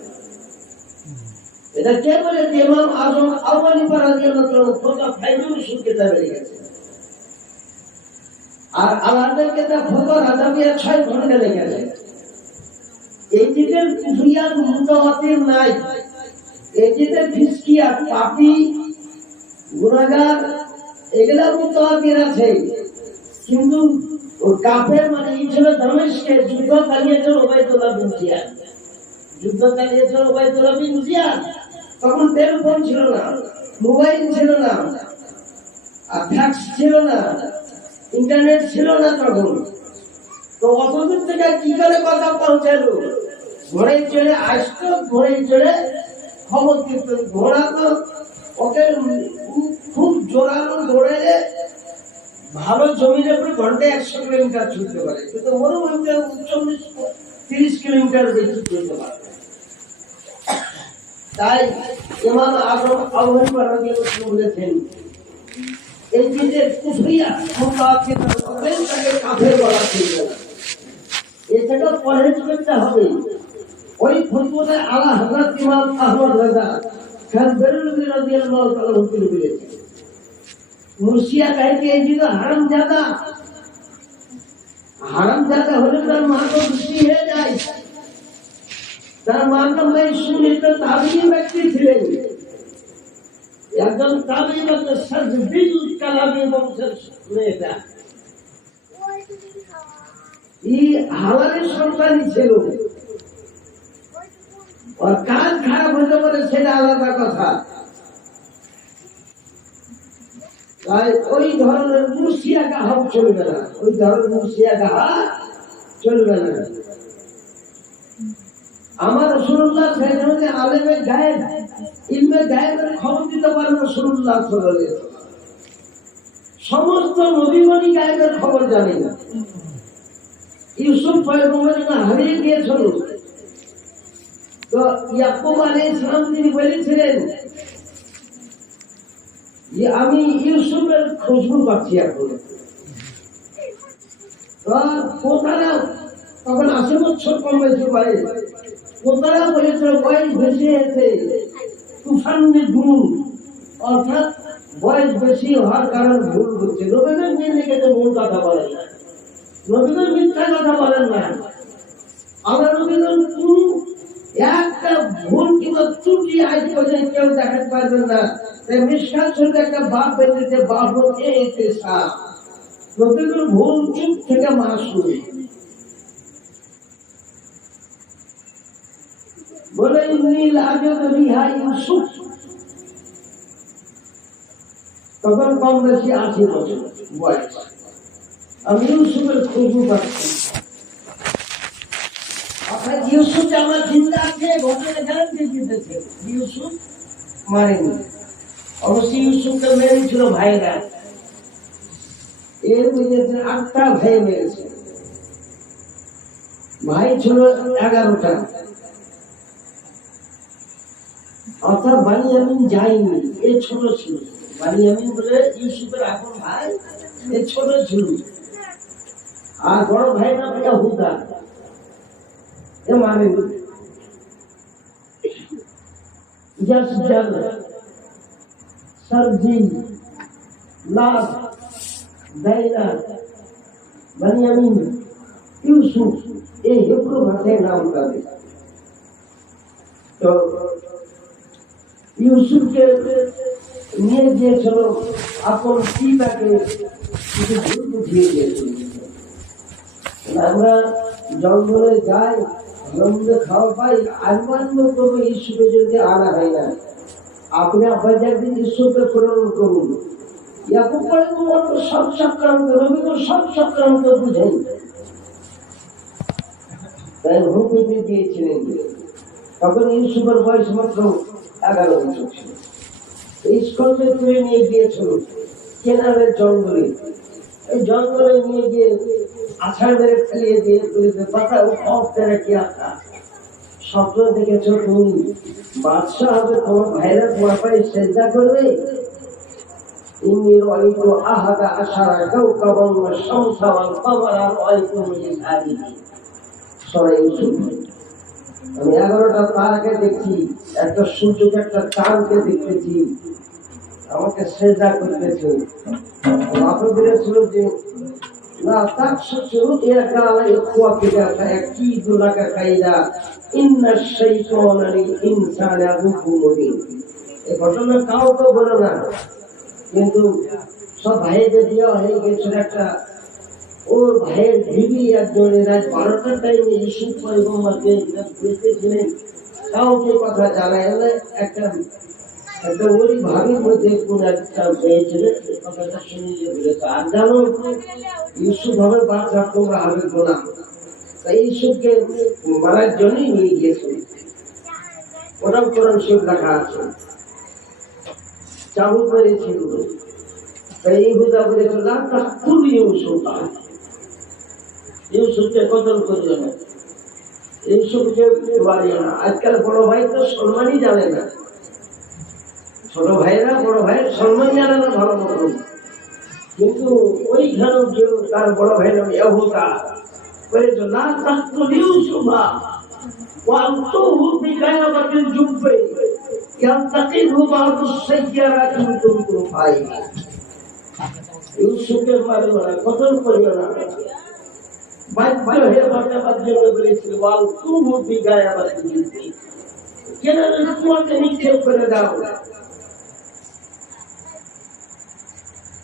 এটা কে বলে? ইমাম আজম আবু হানিফা রাদিয়াল্লাহু তাআলা ফতোয়া ফাইজুল শুনতে বেরিয়ে গেছে। আর আলাদাকে তা ফতোয়া রাজাবিয়া 6 ঘন্টা লেগেছে। এজিদের কুফরিয়াত মুতাওয়াতির নাই, এজিদের ফিসকিয়াত পাপী গুনাহগার এগুলা মুতাওয়াতির আছে। কিন্তু ও কাফের মানে এই ছিল দামেশকে যুদ্ধ চালিয়েছিল উবাইদুল্লাহ বিন জিয়াদ, যুদ্ধ চালিয়েছিল উবাইদুল্লাহ বিন জিয়াদ। তখন টেলিফোন ছিল না, মোবাইল ছিল না, আর ফ্যাক্স ছিল না, ইন্টারনেট ছিল না তখন। তো অতদূর থেকে কি করে কথা পৌঁছালো? ঘোড়ে চড়ে আসতো, ঘোড়ে চড়ে খবর দিত। ঘোড়া তো ওকে খুব জোরালো দৌড়ে ভালো জমির উপরে ঘন্টায় 100 কিলোমিটার ছুটতে পারে, কিন্তু মরুভূমিতে 30 কিলোমিটার বেশি যেতে পারবে। তাই ইমাম আযম আবু হানিফা রাদিয়াল্লাহু আনহু বলেছেন, এই যে কুফরিয়া মুতাআক্কিদ হবে তাকে কাফের বলা ঠিক না, এটাকে পরহেজ করতে হবে। ওই ফতোয়াতে আলা হযরত ইমাম আহমদ রাজা খান বেরলভী রাদিয়াল্লাহু তাআলা বলেছেন, মুর্শিয়া গায়কে এই যে হারামজাদা হলে তার মা তো দোষী হয়ে যায়। তার মার নাম শুনে তো তাবিঈ ব্যক্তি ছিলেন, একজন তাবিঈ ব্যক্তি সাজবিল কালামী বংশের মেয়েটা, এই হালালের সন্তানই ছিল। আর কাজ খারাপ হতে পারে সেটা আলাদা কথা। তাই ওই ধরনের মুর্শিয়া গাহা চলবে না, ওই ধরনের মুর্শিয়া গাহা চলবে না। আমার রাসূলুল্লাহ সাল্লাল্লাহু আলাইহি ওয়াসাল্লাম আলেমের গায়েব ইলমে গায়েবের খবর দিতে পারেন রাসূলুল্লাহ সাল্লাল্লাহু আলাইহি ওয়াসাল্লাম। সমস্ত নবীগণই গায়েবের খবর জানে না। ইউসুফ পয়গম্বর হারিয়ে গিয়েছিল, তো ইয়াকুব আলাইহিস সালাম তিনি বলেছিলেন যে আমি ইউসুফের খুশবু পাচ্ছি এখন। পোতারা তখন ৮০ বছর কম বয়সী বয়স, পোতারা বলেছিল বয়স বেশি হয়েছে তুফানের গুণ, অর্থাৎ বয়স বেশি হওয়ার কারণ ভুল হচ্ছে। নবীগণ নিজেকে তো ভুল কথা বলেন না, নবীগণ মিথ্যা কথা বলেন না। আমার নবীগণ একটা ভুল কিংবা ত্রুটি আজ পর্যন্ত কেউ দেখাতে পারবেন না। মিশকাত শরীফে একটা বাপ বেঁধেছে, বাপ হচ্ছে ইতিসাব। নবীগণ ভুল চুপ থেকে মাসুম। বলে নীল আজব রিহা ইউসুফ, তখন কম বেশি ৮০ বছর বয়স, আমি ইউসুফের খুশবু পাচ্ছি। অর্থাৎ ইউসুফ যে আমার চিন্তা আছে ঘটনা গ্যারান্টি দিতেছে, ইউসুফ মারেনি। অবশ্যই ইউসুফকে মেরেছিল ভাইরা, এর মধ্যে ৮টা ভাই মেরেছে। ভাই ছিল 11টা, অর্থাৎ বানিয়ামিন যায়নি, এ ছোট ছিল। বানিয়ামিন বলে ইউসুফের আপন ভাই, এ ছোট ছিল। আর বড় ভাই না হুদা, এ মানেনি। সরজি লাস দাইরা বানিয়ামিন ইউসুফ, এই হিব্রু ভাষায় নাম তাদের। তো ইউসুফকে নিয়ে গিয়েছিল আপন পিতাকে, কিছু ভুল বুঝিয়ে দিয়েছিল। আমরা জঙ্গলে যাই, জঙ্গলে খাওয়া পাই, আনন্দ করবো ইউসুফের জন্য আনা হয় না। আপনি আপনার একদিন ইউসুফকে প্রেরণ করুন। ইয়াকুব পয়গম্বর সব সংক্রান্ত, নবীগণ সব সংক্রান্ত বুঝেন, তাই হুকুম দিয়েছিলেন। তখন ইউসুফের বয়স মাত্র 11 বছর ছিল। স্কুলে তুলে নিয়ে গিয়েছিল কেনারের জঙ্গলে। এই জঙ্গলে নিয়ে গিয়ে আছাড় মেরে ফেলিয়ে দিয়ে পাতা কি আঁকা স্বপ্ন দেখেছ তুমি বাদশাহ হবে, তোমার ভাইরা তোমার পায়ে সেজদা করবে। ইন্নী রাআইতু আহাদা আশারা কাওকাবান ওয়া শামসা ওয়াল কমারা রাআইতু মিন সাজিদিন। সূরা ইউসুফ। আমি 11টা তারাকে দেখছি, একটা সূর্যকে, একটা চাঁদকে দেখতেছি, আমাকে সেজদা করতেছে। বাপে বলেছিল যে না তাক শুরু একা আলাই ইখওয়াকে দেখা কি দুলাকা কাইদা ইন্নাশ শাইতানা লিল ইনসানি আদুউম মুবিন। এই ঘটনা কাউকে বলো না, কিন্তু সব ভাইদের দেওয়া হয়ে গেছিল। একটা ওর ভাইয়ের বিবি একজন রাত 12টার টাইমে ইউসুফ পয়গম্বরকে দেখতেছিলেন, কাউকে কথা জানায় না। একটা ওই ভাবির মধ্যে কোন একটা হয়েছিল, কথাটা শুনে বলেছে আর জানো ইউসুফ হবে বাচ্চা, তোমরা হবে গোলাম। তাই ইউসুফকে মারার জন্যই নিয়ে গিয়েছিল। ওটাও কোরআন শরীফ লেখা আছে, চাবুক মেরেছিল। তাই এই হুদা বলেছিল ইউসুফকে কতল করিও না। ইউসুফকে মারিও না। আজকাল বড় ভাই তো সম্মানই জানে না, ছোট ভাইরা বড় ভাইয়ের সম্মান জানে না ভালো মতো, কিন্তু ওইখানেও কেউ তার বড় ভাই নাম ইয়াহুদা বলেছে না তাকতুল ইউসুফা ওয়ান্তুহু বিগায়াবাতিল জুব্বে ইয়ান্তাকিহু বা'দুস সাইয়ারাত ইন কুনতুম ফাইলিন। ইউসুফকে মারিও না, কতল করিও না। বাধ্য হয়ে বাচ্চাবার জন্য বলেছিল ওয়ান্তুহু বিগায়াবাতিল জুব্বে, কেন তোমাকে নিক্ষেপ করে দাও,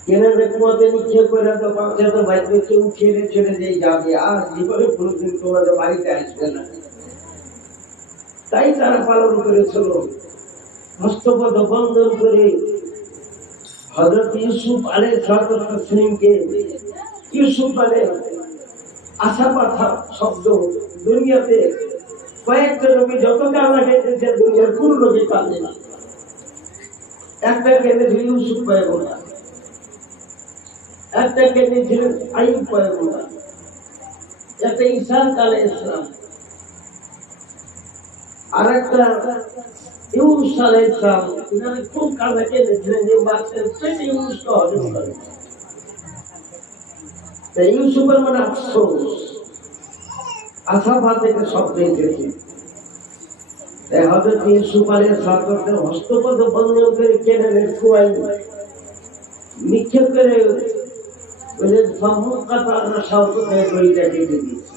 কেনারে কুয়াতে নিক্ষেপ করে তো বাচ্চা তো ভাইকে কেউ ছেড়ে ছেড়ে দিয়ে যাবে, আর জীবনে কোনোদিন তোমাদের বাড়িতে আসবে না। তাই তারা পালন করেছিল, হস্তপদ বন্ধন করে হযরত ইউসুফ আলাইহিস সালামকে। ইউসুফ মানে আশা পাথা শব্দ দুনিয়াতে কয়েকটা নবী যত কান্না কেটেছে দুনিয়ার কোন নবী কাঁদে না। একটা কেঁদেছিল ইউসুফ পয়গম্বর, একটা কেঁদেছিলেন আইয়ুব পয়গম্বর, একটা ঈসা আলাইহিস সালাম, আর একটা ইউনুস আলাইহিস সালাম। এনারা খুব কান্না কেঁদেছিলেন যে বাচ্চার পেটে ইউনুসকে হজম করে। তাই ইউসুফের মানে আফসোস, আশাভা থেকে শব্দ এসেছে। তাই হযরত ইউসুফ আলাইহিস সালামের হস্তপদ বন্ধন করে কেনেলের কুয়ায় নিক্ষেপ করে বলে সম্মুখতা সাহসকে বইটা কেটে দিয়েছে।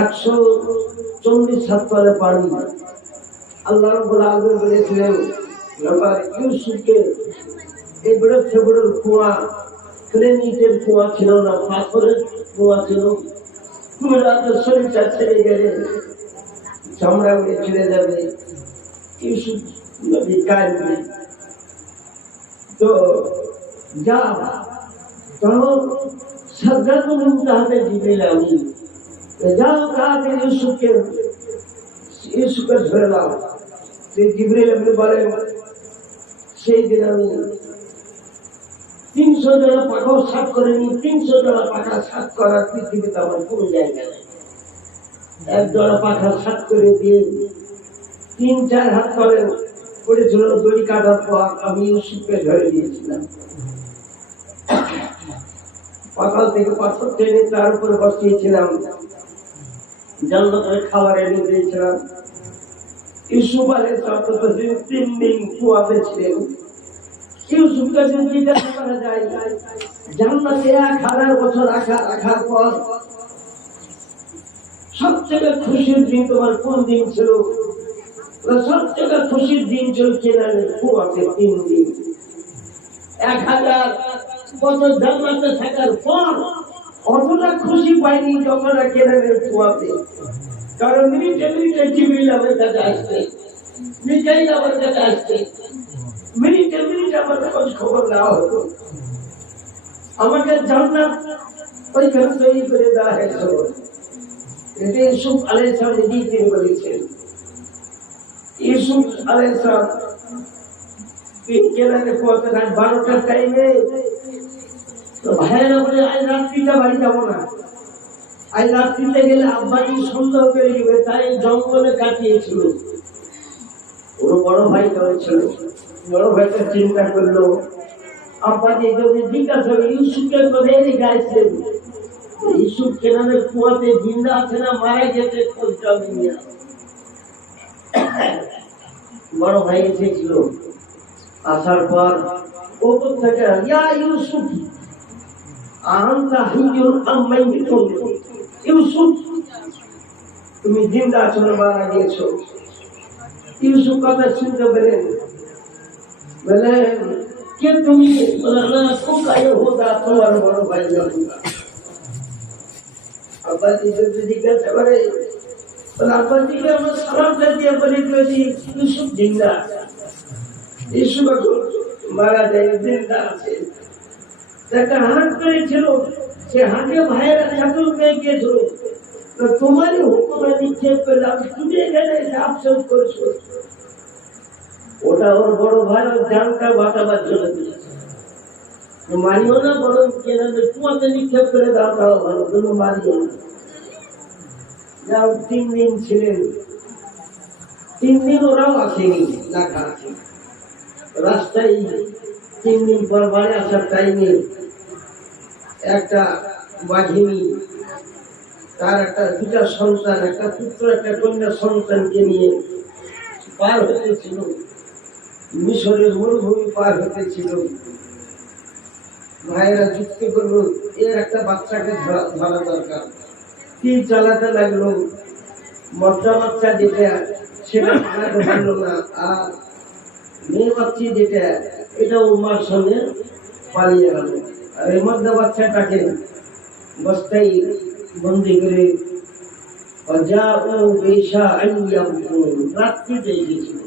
140 হাত পরে পানি। আল্লাহ রাব্বুল আলামিন বলেছিলেন ইউসুফকে এই বড় বড় কুয়া, গ্রানিটের কুয়া ছিল না, পাথরের কুয়া ছিল, কুয়াতে শরীরটা ছেড়ে গেলে চামড়া উড়ে ছিঁড়ে যাবে, ইউসুফ নবী কাঁদবে। তো যা তখন সাদরাতুল মুনতাহাতে জিবরিল আমিন যাও কাছে ইউসুফকে ধরে নাও। জিবরিল আমিন বলেন সেই দিন আমি 300 জোড়া পাখা সাত করে নি, 300 জোড়া পাখা সাত করার পৃথিবীতে আমার কোনো জায়গা নেই। এক জোড়া পাখা সাত করে দিয়ে 3-4 হাত করে পড়েছিল, দড়ি কাটার পর আমি ইউসুফকে ধরে দিয়েছিলাম। পাতাল থেকে পাথর টেনে তার উপরে বসিয়েছিলাম, জান্নাতের খাবার এনে দিয়েছিলাম। ইউসুফ আলাইহিস সালাম 3 দিন কুয়াতে ছিলেন। ইউসুফকে যদি জিজ্ঞাসা করা যায় জান্নাতে 1000 বছর রাখার পর সবচেয়ে খুশির দিন তোমার কোন দিন ছিল? সবচেয়ে খুশির দিন ছিল কেনানের কুয়াতে 3 দিন। 1000 বছর জান্নাতে থাকার পর অতটা খুশি পাইনি যতটা কেনানের কুয়াতে। কারণ মিনিটে মিনিটে জিবরিল আমার কাছে আসছে, মিকাইল আমার কাছে আসছে, মিনিটে মিনিটে আমার খোঁজ খবর নেওয়া হতো। আমাকে জান্নাত ওইখানে তৈরি করে দেওয়া হয়েছিল। এটা ইউসুফ আলাইহিস সালাম নিজেই তিনি বলেছেন। ইউসুফ আলাইহিস সালাম কেনানের কুয়াতে রাত 12টার টাইমে তো ভাইয়েরা বলে আজ রাত্রিটা বাড়ি যাবো না, আজ রাত্রিতে গেলে আব্বাজি সন্দেহ করে গেবে, তাই জঙ্গলে কাটিয়েছিল। ওর বড় ভাই হয়েছিল, বড় ভাইটা চিন্তা করলো আব্বাজি যদি জিজ্ঞাসা করে ইউসুফকে কোথায় রেখে আসলেন, ইউসুফ কেনানের কুয়াতে জিন্দা আছে না মারা গেছে খোঁজটা নিয়ে। বড় ভাই এসেছিল, আসার পর ওপর থেকে ইয়া ইউসুফ আনতা হাইয়ুন আম মাইতুন, ইউসুফ তুমি জিন্দা আছো না মারা গিয়েছো? ইউসুফ কথা শুনতে পেলেন, বলে কে তুমি? বলে না কোকায়ে হোদা, তোমার বড় ভাই জানুকা। আব্বাজি যদি জিজ্ঞাসা করে বলে আব্বাজিকে আমরা সালামটা দিয়ে বলি ইউসুফ জিন্দা। ইউসুফ এখন মারা যায়, জিন্দা আছে। একটা হাট করেছিল, সে হাটে ভাইয়েরা ঠাকুর পেয়ে গিয়েছিল, তোমারই হুকুমে নিক্ষেপ করলাম, তুমি এখানে এসে আফসোস করছো। ওটা ওর বড় ভাই জানটা বাঁচাবার জন্য দিয়েছে। মারিও না, বরং কেনাদের কুয়াতে নিক্ষেপ করে দাও, তাও ভালো, তুমি মারিও না। যাও 3 দিন ছিলেন, 3 দিন ওরাও আসেনি, ঢাকা আছে রাস্তায়। 3 দিন পর বাড়ি আসার টাইমে একটা বাঘিনী তার একটা 2টা সন্তান, একটা পুত্র একটা কন্যা সন্তানকে নিয়ে পার হতেছিল, মিশরের মরুভূমি পার হতেছিল। ভাইয়েরা যুক্তি করলো এর একটা বাচ্চাকে ধরা দরকার। কি চালাতে লাগলো, মদ্দা বাচ্চা যেটা সেটা চালাতে পারলো না, আর মেয়ে বাচ্চা যেটা এটা উম্মার সঙ্গে পালিয়ে গেল। আর এই মদ্দা বাচ্চাটাকে বস্তায় বন্দি করে রাত্রিতে এসেছিল।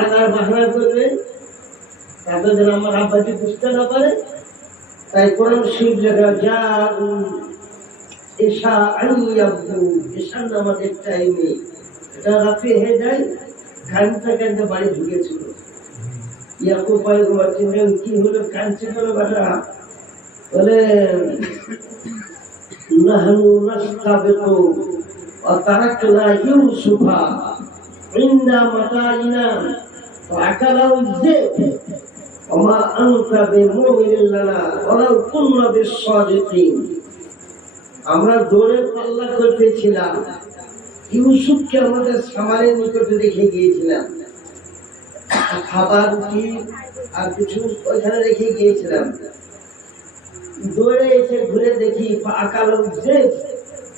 আনার বাহানা করবে তাদের যেন আমার আব্বাকে বুঝতে না পারে, তাই কোরআন শরীফ লেখা যা এশা এশার নামাজের টাইমে এটা রাত্রি হয়ে যায়, কানতে কানতে বাড়ি ঢুকেছিল। ইয়াকুব পয়গম্বর চিনলেন কি হলো, কানছে কেন বেটা? বলে নাহনু নাস্তাবিকু ওয়া তারাকনা ইউসুফা ইনদা মাতাইনা ওয়া আকালাউ যিব ওয়া মা আনতা বিমুমিনিন লানা ওয়ালাউ কুননা বিস-সাদিকিন। আমরা দৌড়ে পাল্লা করতেছিলাম, ইউসুফকে আমাদের সামারের নিকটে রেখে গিয়েছিলাম, খাবার কি আর কিছু ওইখানে রেখে গিয়েছিলাম। দৌড়ে এসে ঘুরে দেখি আকালো যে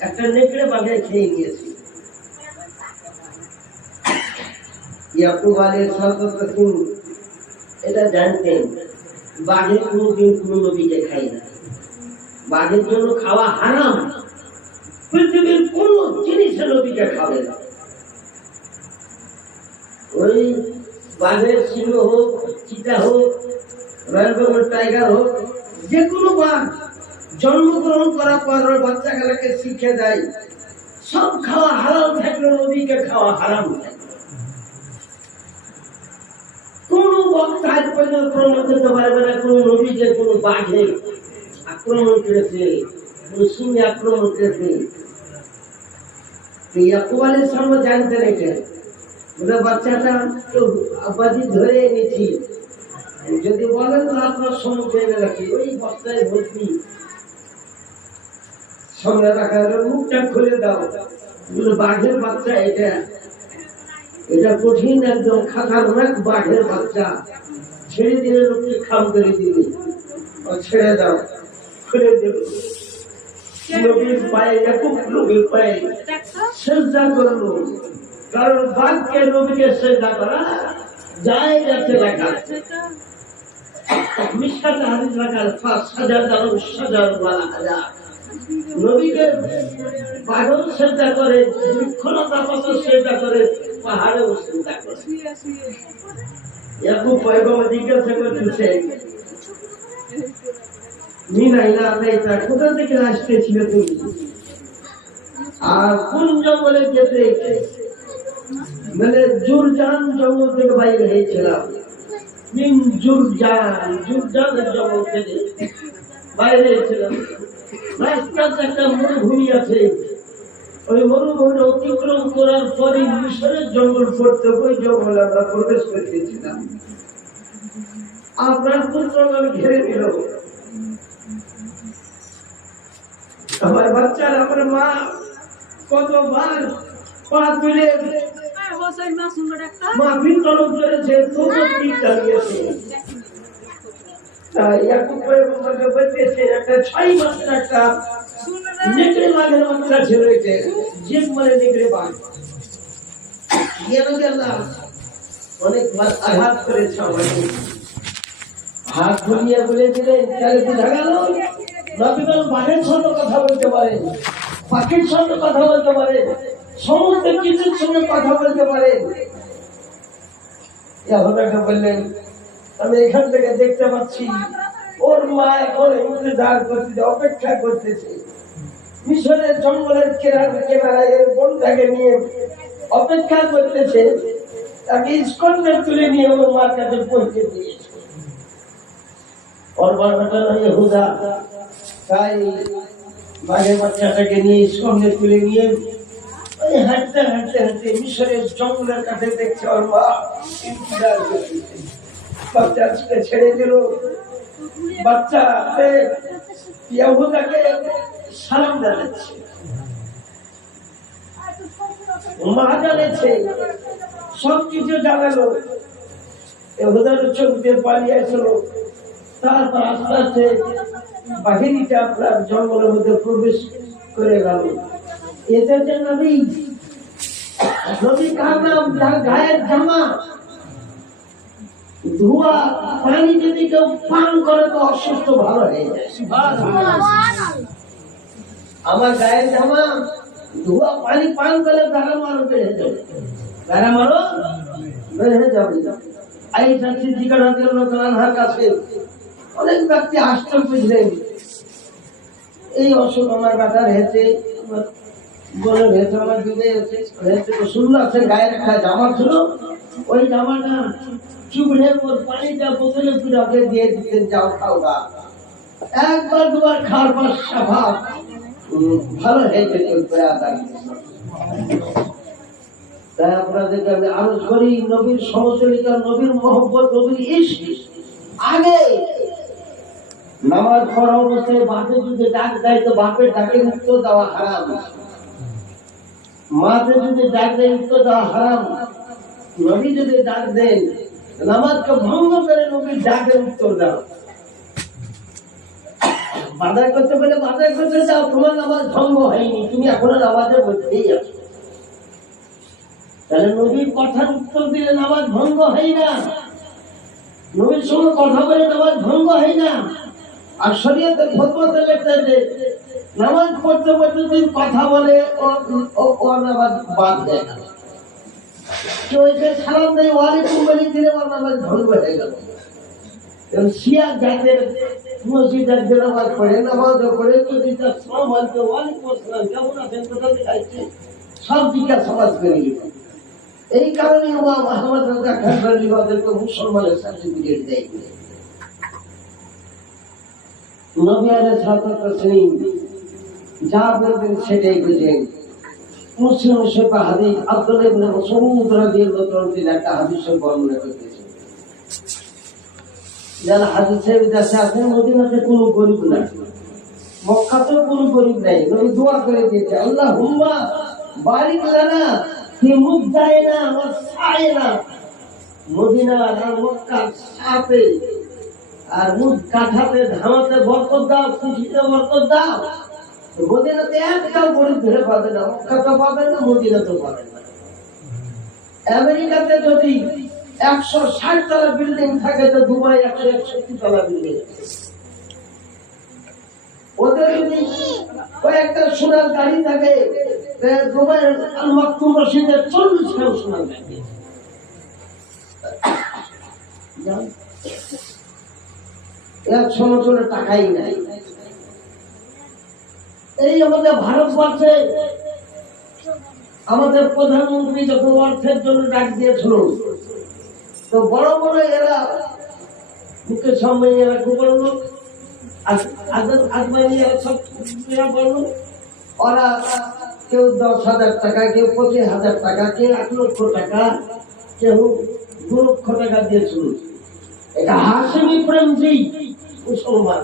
একটা নেকড়ে বাঘে খেয়ে গিয়েছে। ইয়াকুব আলাইহিস সালাম এটা জানতেন বাঘে কোনোদিন কোনো নবীকে খায় না, বাঘের জন্য খাওয়া হারাম, পৃথিবীর কোন জিনিসে নবীকে খাবে না। ওই বাঘের সিংহ হোক, চিতা হোক, রয়্যাল বেঙ্গল টাইগার হোক, যে কোনো বাঘ জন্মগ্রহণ করার পর বাচ্চা গুলোকে শিখে দেয় সব খাওয়া হারাম থাকলে নবীকে খাওয়া হারাম থাকে। কোন বক্তা আজ পর্যন্ত প্রমাণ করতে পারবে না কোন নবীকে কোন বাঘে আক্রমণ করেছে, কোন সিংহে আক্রমণ করেছে। ইয়াকুব আলাইহিস সালাম জানতেন এটা, বলে বাচ্চাটা তো আব্বাজি ধরে এনেছি, যদি বলেন তো আপনার সম্মুখে এনে রাখি। ওই বস্তায় ভর্তি সঙ্গে রাখা, মুখটা খুলে দাও, বাঘের বাচ্চা এটা, এটা কঠিন একদম খাতারনাক বাঘের বাচ্চা, ছেড়ে দিলে লোককে খাম করে দিবি, ছেড়ে দাও, খুলে দেব। নবীর পায়ে ইয়াকুব নবীর পায়ে সিজদা করলো, কারণ বাঘকে নবীকে সিজদা করা যায় যাচ্ছে লেখা মিশকাতে হাদিস লেখা ৫,০০০ নবীকে পাগল সিজদা করে, বৃক্ষলতা পাথর সিজদা করে, পাহাড়েও সিজদা করে। ইয়াকুব পয়গম্বর জিজ্ঞাসা করতেছে মিনাইলা আলাইতা কোথা থেকে আসতেছিলে তুমি, আর কোন জঙ্গলে যেতে? মানে জুরজান জঙ্গল থেকে বাইরে হয়েছিলাম, মিন জুরজান, জুরজানের জঙ্গল থেকে বাইরে হয়েছিলাম। রাস্তাতে একটা মরুভূমি আছে, ওই মরুভূমি অতিক্রম করার পরে মিশরের জঙ্গল পড়তে, ওই জঙ্গলে আমরা প্রবেশ করতেছিলাম। আপনার পুত্রগণ ঘিরে নিল, আমার বাচ্চার আমার মা কতবার পা তুলে মাফির তলব করেছে, তবু ঠিক চালিয়েছে। ইয়াকুব পয়গম্বরকে বলতেছে একটা 6 মাসের একটা নেকড়ে বাঘের বাচ্চা ছিল, এটা জিব মানে নেকড়ে বাঘ, অনেকবার আঘাত করেছে আমাকে, হাত ঘুরিয়ে বলে দিলেন, তাহলে বোঝা গেল নবীগণ বাঘের সঙ্গে কথা বলতে পারেন, পাখির সঙ্গে কথা বলতে পারেন, সমস্ত কিছুর সঙ্গে কথা বলতে পারেন। বললেন আমি এখান থেকে দেখতে পাচ্ছি ওর মা এখন ইন্তজার করতেছে, অপেক্ষা করতেছে, মিশরের জঙ্গলের কেনারায় বোনটাকে নিয়ে অপেক্ষা করতেছে, তাকে স্কন্ধে তুলে নিয়ে ওর মার কাছে পৌঁছে দিয়েছে। ওর বাবাটা ইহুদা, তাই বাঘের বাচ্চাটাকে নিয়ে সঙ্গে তুলে নিয়ে ওই হাঁটতে হাঁটতে হাঁটতে মিশরের জঙ্গলের কাছে দেখছে ওর মা ইন্তজার করতেছে। বাচ্চাকে ছেড়ে দিল। বাচ্চা ইয়াহুদাকে সালাম জানাচ্ছে, মা জানাচ্ছে, সবকিছু জানালো। ইয়াহুদার চোখ দিয়ে পালিয়ে আসলো। তারপর আস্তে আস্তে বাহিনীটা আপনার জঙ্গলের মধ্যে প্রবেশ করে গেল। এদের যে নবী, নবী কার নাম? যার গায়ের জামা ধোয়া পানি যদি কেউ পান করে তো অসুস্থ ভালো হয়ে যায়। আমার গায়ের জামা ধোয়া পানি পান করলে গারাম আরো বেড়ে যাবে, গারাম আরো বেড়ে যাবে। আয়েশা সিদ্দিকা রাদিয়াল্লাহু তাআলা আনহার কাছে অনেক ব্যক্তি আশ্চর্য বুঝলেন, এই অসুখ আমার বাটার হেঁটে বলে ভেতরে আমার দুধে রাসূলুল্লাহ গায়ের একটা জামা ছিল, ওই জামাটা চুবড়ে পানিটা বোতলে পুরাকে দিয়ে দিতেন, যাও খাও গা। একবার দুবার খাওয়ার পর সাফা ভালো হয়ে যেত। তাই আপনাদেরকে আমি আরো করি, নবীর সমচলিকা, নবীর মহব্বত, নবীর ইশক। আগে নামাজ পড়া অবস্থায় বাপে যদি ডাক দেয় তো বাপের ডাকে উত্তর দেওয়া হারাম, মাতে যদি ডাক দেয় উত্তর দেওয়া হারাম। নবী যদি ডাক দেন নামাজকে ভঙ্গ করে নবীর ডাকে উত্তর দাও। বাজার করতে পারে বাজার করতে যাও, তোমার নামাজ ভঙ্গ হয়নি, তুমি এখনো নামাজের মধ্যেই আছো। তাহলে নবীর কথার উত্তর দিলে নামাজ ভঙ্গ হয় না, নবীর সঙ্গে কথা বলে নামাজ ভঙ্গ হয় না। আর শরীয়তে ফতোয়াতে লেখা যে নামাজ পড়তে পড়তে যদি কথা বলে ও নামাজ বাদ দেয় না। কেউ এসে সালাম দেয় ওয়ালাইকুম বলে দিলে ওর নামাজ ভঙ্গ হয়ে গেল। শিয়া জাতের মসজিদের যে নামাজ পড়ে, নামাজও পড়ে, যদি তার সালাম আলতে ওয়ালাইকুম আসসালাম কেমন আছেন, কোথা থেকে আসছে, সব দিকে সমাজ করে গেল। এই কারণে ইমাম আহমদ রাজা খান রাদিয়াল্লাহু মুসলমানের সার্টিফিকেট দেয়। নবী আলাইহিস সালাম যা বলবেন সেটাই বুঝেন। মুসলিম শরীফ হাদিস আব্দুল্লাহ ইবনে মাসউদ রাদিয়াল্লাহু তাআলা একটা হাদিসের বর্ণনা করেছেন। যারা হাদিসের কাছে আছেন মদিনাতে কোনো গরিব নাই, মক্কাতে কোনো গরিব নাই। নবী দোয়া করে দিয়েছে, আল্লাহুম্মা বারিক লানা ফি মুদ্দাইনা ওয়া সাইনা। মদিনা আর মক্কার সাথে আর মুদ কাঠাতে ধামাতে বরকত দাও, খুশিতে বরকত দাও। মদিনাতে একটাও গরিব ধরে পাবে না, মক্কাতে পাবে না, মদিনাতে পাবে না। আমেরিকাতে যদি 160 তলা বিল্ডিং থাকে তো দুবাই 161 তলা বিল্ডিং। ওদের যদি কয়েকটা সোনার গাড়ি থাকে, দুবাই আল মাকতুম মসজিদে 40 খান সোনার গাড়ি। এক সমচলে টাকাই নাই। এই আমাদের ভারতবর্ষে আমাদের প্রধানমন্ত্রী যখন অর্থের জন্য ডাক দিয়েছিল, তো বড় বড় এরা মুখের সামনে এরা কি বললো, আজমানি এরা সব বললো, ওরা কেউ 10,000 টাকা, কেউ 25,000 টাকা, কেউ 1 লক্ষ টাকা, কেউ 2 লক্ষ টাকা দিয়েছিল। এটা হাশেমি প্রেমজি মুসলমান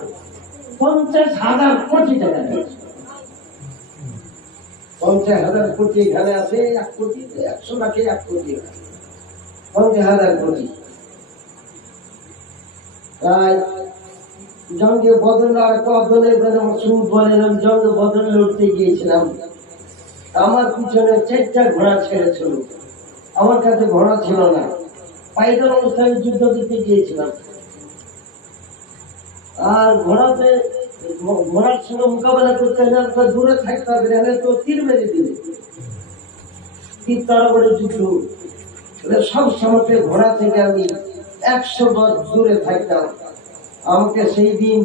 50,000 কোটি টাকা দিয়েছে। 50,000 কোটি এখানে আছে, 1 কোটি 100 লাখে 1 কোটি, 50,000 কোটি। তাই জঙ্গে বদল আর কদলে শুরু বলেন, আমি জঙ্গে বদল লড়তে গিয়েছিলাম। আমার পিছনে 4টা ঘোড়া ছেড়েছিল, আমার কাছে ঘোড়া ছিল না। পাইদল অবস্থায় যুদ্ধ দিতে গিয়েছিলাম। আর ঘোড়াতে ঘোড়ার সঙ্গে মোকাবেলা করতে হলে দূরে থাকতে হবে, নাহলে তো তীর মেরে দিবে। তীর তরবারি যুদ্ধ সব সময় ঘোড়া থেকে আমি 100 গজ দূরে থাকতাম। আমাকে সেই দিন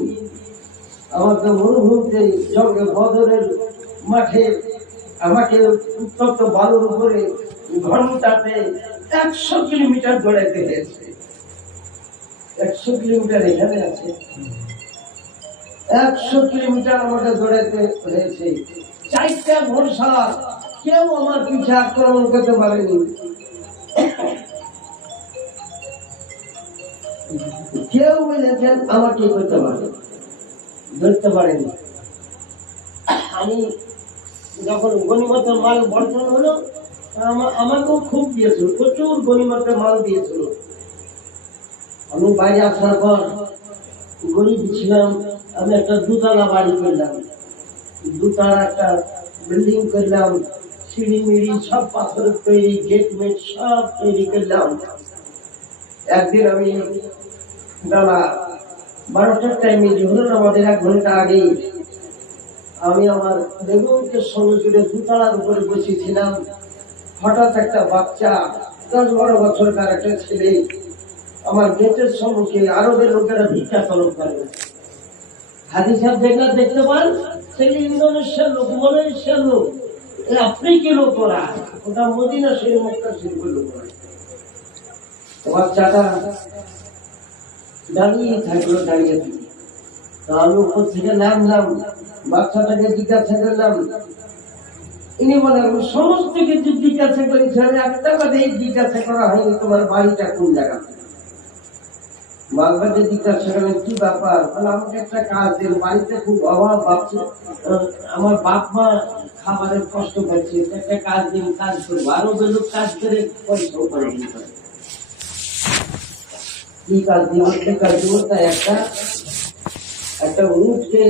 আমাকে মরুভূমিতে জঙ্গে বদরের মাঠে আমাকে উত্তপ্ত বালুর উপরে ঘন্টাতে 100 কিলোমিটার দৌড়াইতে হয়েছে। 100 কিলোমিটার এখানে আছে, 100 কিলোমিটার আমাকে দৌড়াতে হয়েছে। 4টা ভরসা, কেউ আমার পিছে আক্রমণ করতে পারেনি, কেউ বলেছেন আমাকে করতে পারে, ধরতে পারেনি। আমি যখন গনিমতের মাল বর্তন হলো, আমাকেও খুব দিয়েছিল, প্রচুর গনিমতের মাল দিয়েছিল। আমি বাইরে আসার পর গরিব ছিলাম, আমি একটা 2তলা বাড়ি করলাম, 2তলা একটা বিল্ডিং করলাম, সিঁড়ি মিড়ি সব পাথরের তৈরি, গেট মেট সব তৈরি করলাম। একদিন আমি বেলা 12টার টাইমে জোহরের নামাজের 1 ঘন্টা আগে আমি আমার বেগমকে সঙ্গে জুড়ে 2তলার উপরে বসেছিলাম। হঠাৎ একটা বাচ্চা 10-12 বছরকার একটা ছেলে আমার গেটের সম্মুখে, আরবের লোকেরা ভিক্ষা তলব করে। হাজি সাহেব দেখতে পান, ছেলে ইন্দোনেশিয়ার লোক, মালয়েশিয়ার লোক, আফ্রিকি লোক, ওরা ওটা মদিনা শরীফ মক্কা শরীফের লোক। বাচ্চাটা দাঁড়িয়ে থাকলো, দাঁড়িয়ে থাকলো। তো আমি উপর থেকে নামলাম, বাচ্চাটাকে জিজ্ঞাসা করলাম। ইনি বলেন সমস্ত কিছু জিজ্ঞাসা করেছি, আমি একটা কথাই জিজ্ঞাসা করা হয়নি, তোমার বাড়িটা কোন জায়গা? বাংলাদেশে জিজ্ঞাসা করেন কি ব্যাপার? আমাকে একটা কাজ দেন, বাড়িতে খুব অভাব ভাবছে, আমার বাপ মা খাবারের কষ্ট পাচ্ছে, একটা কাজ দিন, কাজ করবো। আরো বেলুক কাজ করে পয়সা উপার্জন করে। কি কাজ দিব? কি কাজ দিব? তাই একটা উঠকে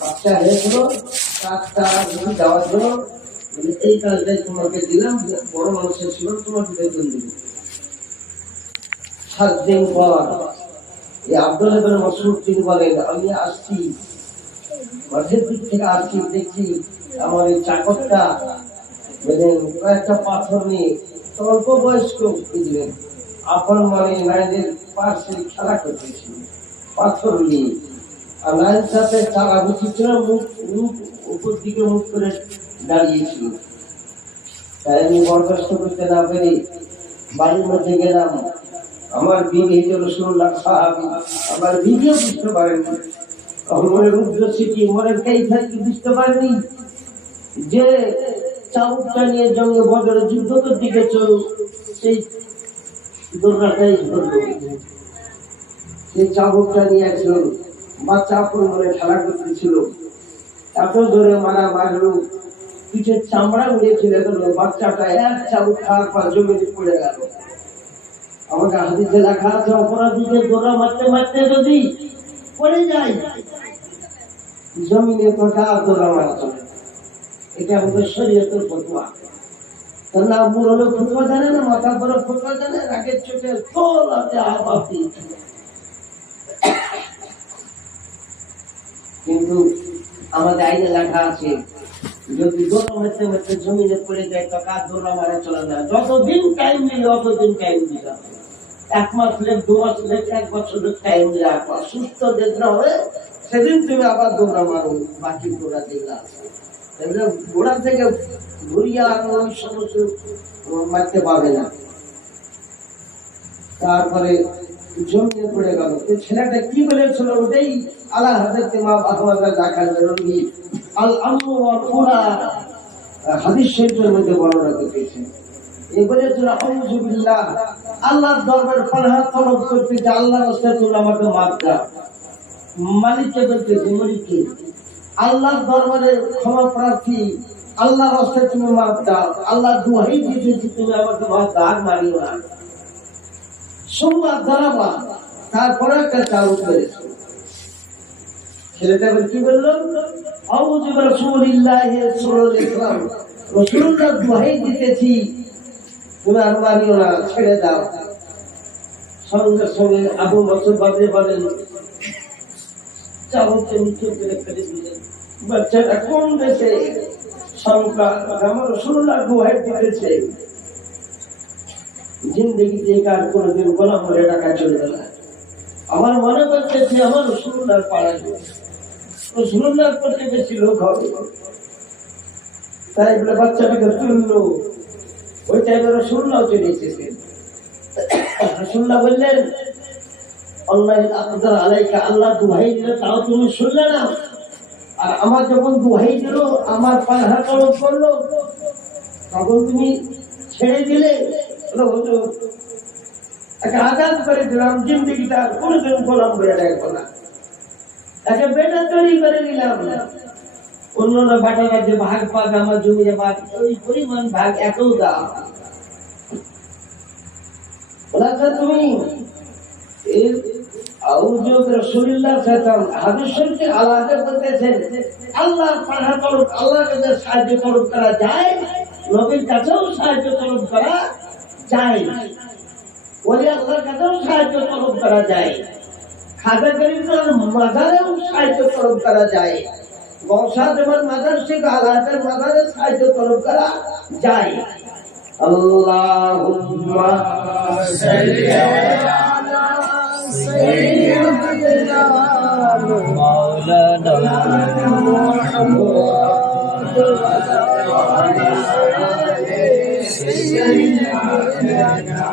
বাচ্চা হয়েছিল, কাজটা দেওয়ার জন্য এই কাজটাই তোমাকে দিলাম, বড় মানুষের ছিল, তোমাকে বেতন দিব। 7 দিন পর আব্দুল ইবনে মাসউদ তিনি বলেন, আমি আসছি, মাঠের দিক থেকে আসছি, দেখছি আমার এই চাকরটা কয়েকটা পাথর নিয়ে, অল্প বয়স্ক বুঝলেন, আপন মানে নাইনের পাশে খেলা করতেছিল পাথর নিয়ে। আর নাইন সাথে চালা গুছিয়েছিল, মুখ উপর দিকে মুখ করে দাঁড়িয়েছিল। তাই আমি বরদাস্ত করতে না পেরে বাড়ির মধ্যে গেলাম। আমার বিবি রাসূলুল্লাহ সাহাবী, আমার বিবিও বুঝতে পারেনি, মনের উদ্দেশ্যটি মনের কাইফিয়ত বুঝতে পারেনি যে চাবুকটা নিয়ে জঙ্গে বদরে যুদ্ধ করতে গেছিল, সেই দোররাটাই ধরলো, সেই চাবুকটা নিয়ে একজন বাচ্চা আপন মনে খেলা করতেছিল, এত জোরে মারলো, পিঠের চামড়া উড়িয়েছিল, বাচ্চাটা এক চাবুক খাওয়ার পর জমিতে পড়ে গেল। আমাকে হাদিসে লেখা আছে, অপরাধীদের গোড়া মারতে মারতে যদি পড়ে যায়, জমিনে তো আর গোড়া মারা চলে। এটা আমাদের শরীয়তের ফতোয়া। না মুরলে ফতোয়া জানে না, মাথা বড় ফতোয়া জানে, রাগের চোখে তোল হাতে আবাদ দিয়েছে। কিন্তু আমাদের আইনে লেখা আছে, যদি গোড়া মারতে মারতে জমিনে পড়ে যায়, তো কাজ গোড়া মারা চলে না। যতদিন টাইম দিলে অতদিন টাইম দিতে হবে। 1 মাস লেখ, 2 মাস লেখ, 1 বছর টাইম রাখো, সুস্থ যেদিন হবে সেদিন তুমি আবার দৌড়া মারো, বাকি দৌড়া দিলা। গোড়া থেকে ঘুরিয়ে আর ওই সমস্ত মারতে পারবে না। তারপরে জমিয়ে পড়ে গেল। ছেলেটা কি বলেছিল, ওটাই আলা হযরত ইমাম আহমদ রাদিয়াল্লাহু আল আমরু ওয়াল কুরা হাদিস শরীফের মধ্যে বর্ণনা করেছেন। এই বলেছিল আউযু বিল্লাহ, আল্লাহর দরবারে পানাহ তলব করতে যে আল্লাহর রাস্তায় তুমি আমাকে মাফ দাও। মালিককে বলতেছে, মালিককে আল্লাহর দরবারে ক্ষমা প্রার্থী, আল্লাহর রাস্তায় তুমি মাফ দাও, আল্লাহ দোহাই দিয়েছে তুমি আমাকে মাফ দাও, আর মারিও না। সোমবার দাঁড়াবা, তারপরে একটা চালু করেছে। ছেলেটা কি বললো, আউযু বিরাসূলিল্লাহি সাল্লাল্লাহু আলাইহি ওয়াসাল্লাম, রাসূলুল্লাহ দোহাই দিতেছি তুমি আর মারিও না, ছেড়ে দাও। সঙ্গে সঙ্গে আবু মাসউদ বাদে বলেন, চাবুকটা নিচে ফেলে দিলেন। বাচ্চাটা কোন দেশে সংখ্যা, আমার রাসূলুল্লাহ দোহাই দিতেছে, জিন্দগিতে কার কোনদিন গোলাম হয়ে টাকা চলে গেল। আমার মনে করতেছে আমার রাসূলুল্লাহর পাড়ায় রাসূলুল্লাহর প্রতি বেশি লোক হবে, তাই বলে বাচ্চাটাকে তুললো। ওই টাইমে রাসূলুল্লাহ চলে এসেছেন। রাসূলুল্লাহ বললেন, আল্লাহ আকবার আলাইকা, আল্লাহ দুহাই দিল তাও তুমি শুনলে না। আর আমার যখন দুহাই দিল, আমার পাহাড় তলব করলো, তখন তুমি ছেড়ে দিলে। হুজুর একে আজাদ করে দিলাম, জিন্দিগিটা কোনোদিন গোলাম করে রাখবো না, একে বেটা তৈরি করে নিলাম। অন্যান্য বাটারা যে ভাগ পাক আমার জমিতে ভাগ, ওই পরিমাণ ভাগ একেও দাও। তুমি আল্লাহ পাহাড় তরফ, আল্লাহর কাছে সাহায্য তরফ করা যায়, নবীর কাছেও সাহায্য তরফ করা যায়, ওলি আল্লাহর কাছেও সাহায্য তরফ করা যায়, খাজা গরিবের মাজারেও সাহায্য তরফ করা যায়, বংশাদেবের মাজার থেকে আল্লাহের মাজারে সাহায্য তরফ করা যায়। আল্লাহুম্মা সাল্লি আলা সাইয়্যিদিনা মাওলানা মুহাম্মদ ওয়া আলা আলি সাইয়্যিদিনা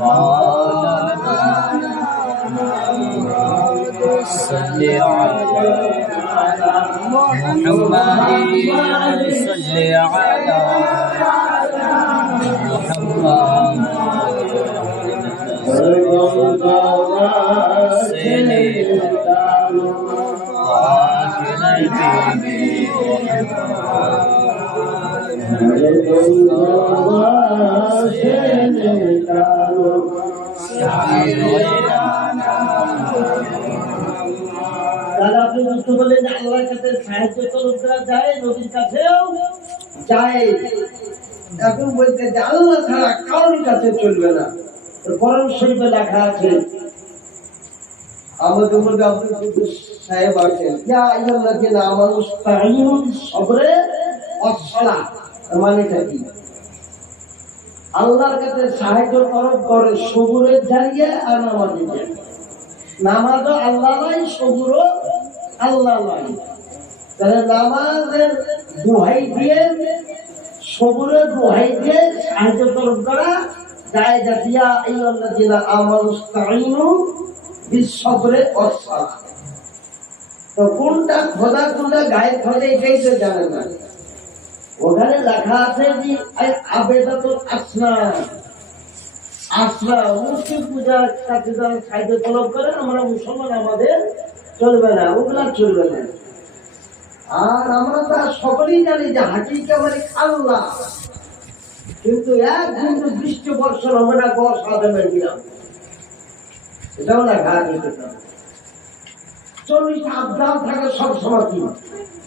মাওলানা মুহাম্মদ সাল্লি আলা محمد صل على আপনি বুঝতে বললেন যে আল্লাহর কাছে সাহায্য তরফ করা যায়, নবীর কাছেও যায়। এখন বলতে যে আল্লাহ ছাড়া কারোর কাছে চলবে না। কোরআন শরীফে লেখা আছে, আমাদের মধ্যে আপনি সাহেব আছেন, ইয়া আইয়ুহাল্লাযীনা আমানু ইসতাঈনু বিস-সাবরি ওয়াস-সালাহ। মানেটা কি? আল্লাহর কাছে সাহায্য তরফ করে সবুরের জারিয়া আর নামাজের জারিয়া। নামাজও আল্লাহ নয়, সবুরও আল্লাহ নয়। তাহলে নামাজের দোহাই দিয়ে, সবুরের দোহাই দিয়ে সাহায্য তরফ করা যায়। ইয়া আইয়ুহাল্লাযীনা আমানু ইসতাঈনু বিস-সাবরি ওয়াস-সালাহ। তো কোনটা খোদা, কোনটা গায়ে খোদা, এটাই তো জানে না। ওখানে লেখা আছে যে আবেদাতুল আসনাম, আসরা মূর্তি পূজার কাছে যারা সাহায্য তলব করে, আমরা মুসলমান আমাদের চলবে না, ওগুলা চলবে না। আর আমরা তো সকলেই জানি যে হাকিকা মানে আল্লাহ, কিন্তু একদিন তো বৃষ্টি বর্ষণ হবে না, গছ আদমে দিলাম, এটাও লেখা আছে। 40 আবদাল থাকে সবসময়, কি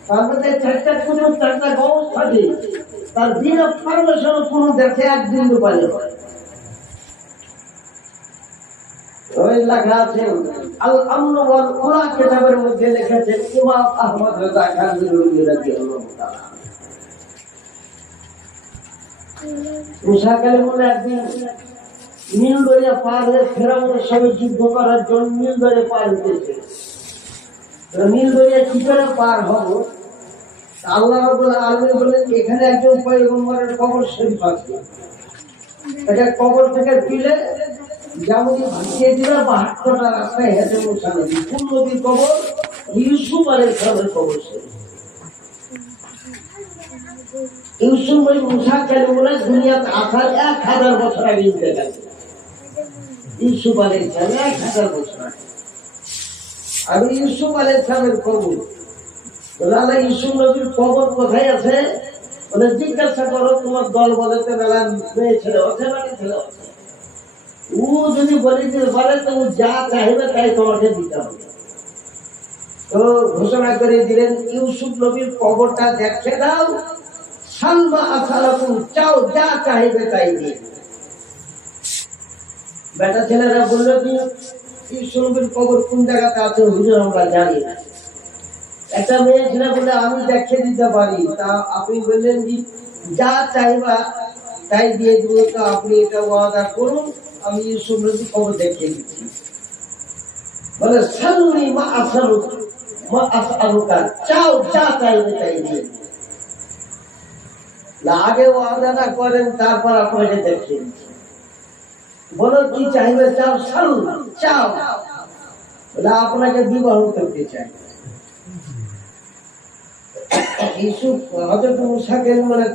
তার মধ্যে 4টা পুজোর 4টা গছ থাকে, তার দিন পারমিশন কোনো দেখে একদিন পারে। ওই লেখা আছে আল আমন ওয়াল উলা কিতাবের মধ্যে লিখেছেন ইমাম আহমদ রাজা খান রাদিয়াল্লাহু তাআলা। মুসা কালিমুল্লাহ একদিন নীল দরিয়া পার হয়ে ফেরাউনের সঙ্গে যুদ্ধ করার জন্য নীল দরিয়া পার হতেছে। নীল দরিয়া কি করে পার হব? আল্লাহ রাব্বুল আলামিন বলেন, এখানে একজন পয়গম্বরের কবর শরীফ আছে, এটা কবর থেকে তুলে যেমন ভাসিয়ে দিলে 72টা রাস্তায় হেঁটে মুসা নদী, কোন নদীর কবর? ইউসুফ আলাইহিস সালামের কবর। ইউসুফ ওই মুসা কালিমুল্লাহ দুনিয়াতে আসার 1000 বছর আগে ইন্তেকাল করেন। ইউসুফ আলাইহিস সালাম 1000 বছর আগে। আর ইউসুফ আলাইহিস সালামের কবর, আল্লাহ ইউসুফ নবীর কবর কোথায় আছে বলে জিজ্ঞাসা করো, তোমার দল বলতে বেলা মেয়ে ছেলে আছে, মানে ছেলে আছে। ও যদি বলে যে বলে তো যা চাইবে তাই তোমাকে দিতে হবে। তো ঘোষণা করে দিলেন, ইউসুফ নবীর কবরটা দেখে দাও, সালমা আসালাকুম, চাও যা চাইবে তাই দিয়ে। বেটা ছেলেরা বলল কি ইউসুফ নবীর কবর কোন জায়গাতে আছে? হুজুর আমরা জানি না। একটা মেয়ে ছেলে বলে আমি দেখিয়ে দিতে পারি। তা আপনি বললেন যে যা চাইবা তাই দিয়ে দিব, তো আপনি এটা ওয়াদা করুন, আমি ইউসুফ নবীর কবর দেখিয়ে দিচ্ছি। বলে সাল্লি মা আসআলুকা, চাও যা চাইবে তাই দিয়ে। আগে ওয়াদাটা করেন, তারপর আপনাকে দেখিয়ে দিচ্ছি। বলো কি চাইবে? চাও, সাল চাও। বলে আপনাকে বিবাহ করতে চাই। ইউসুফ হযরত মুসাকে মানে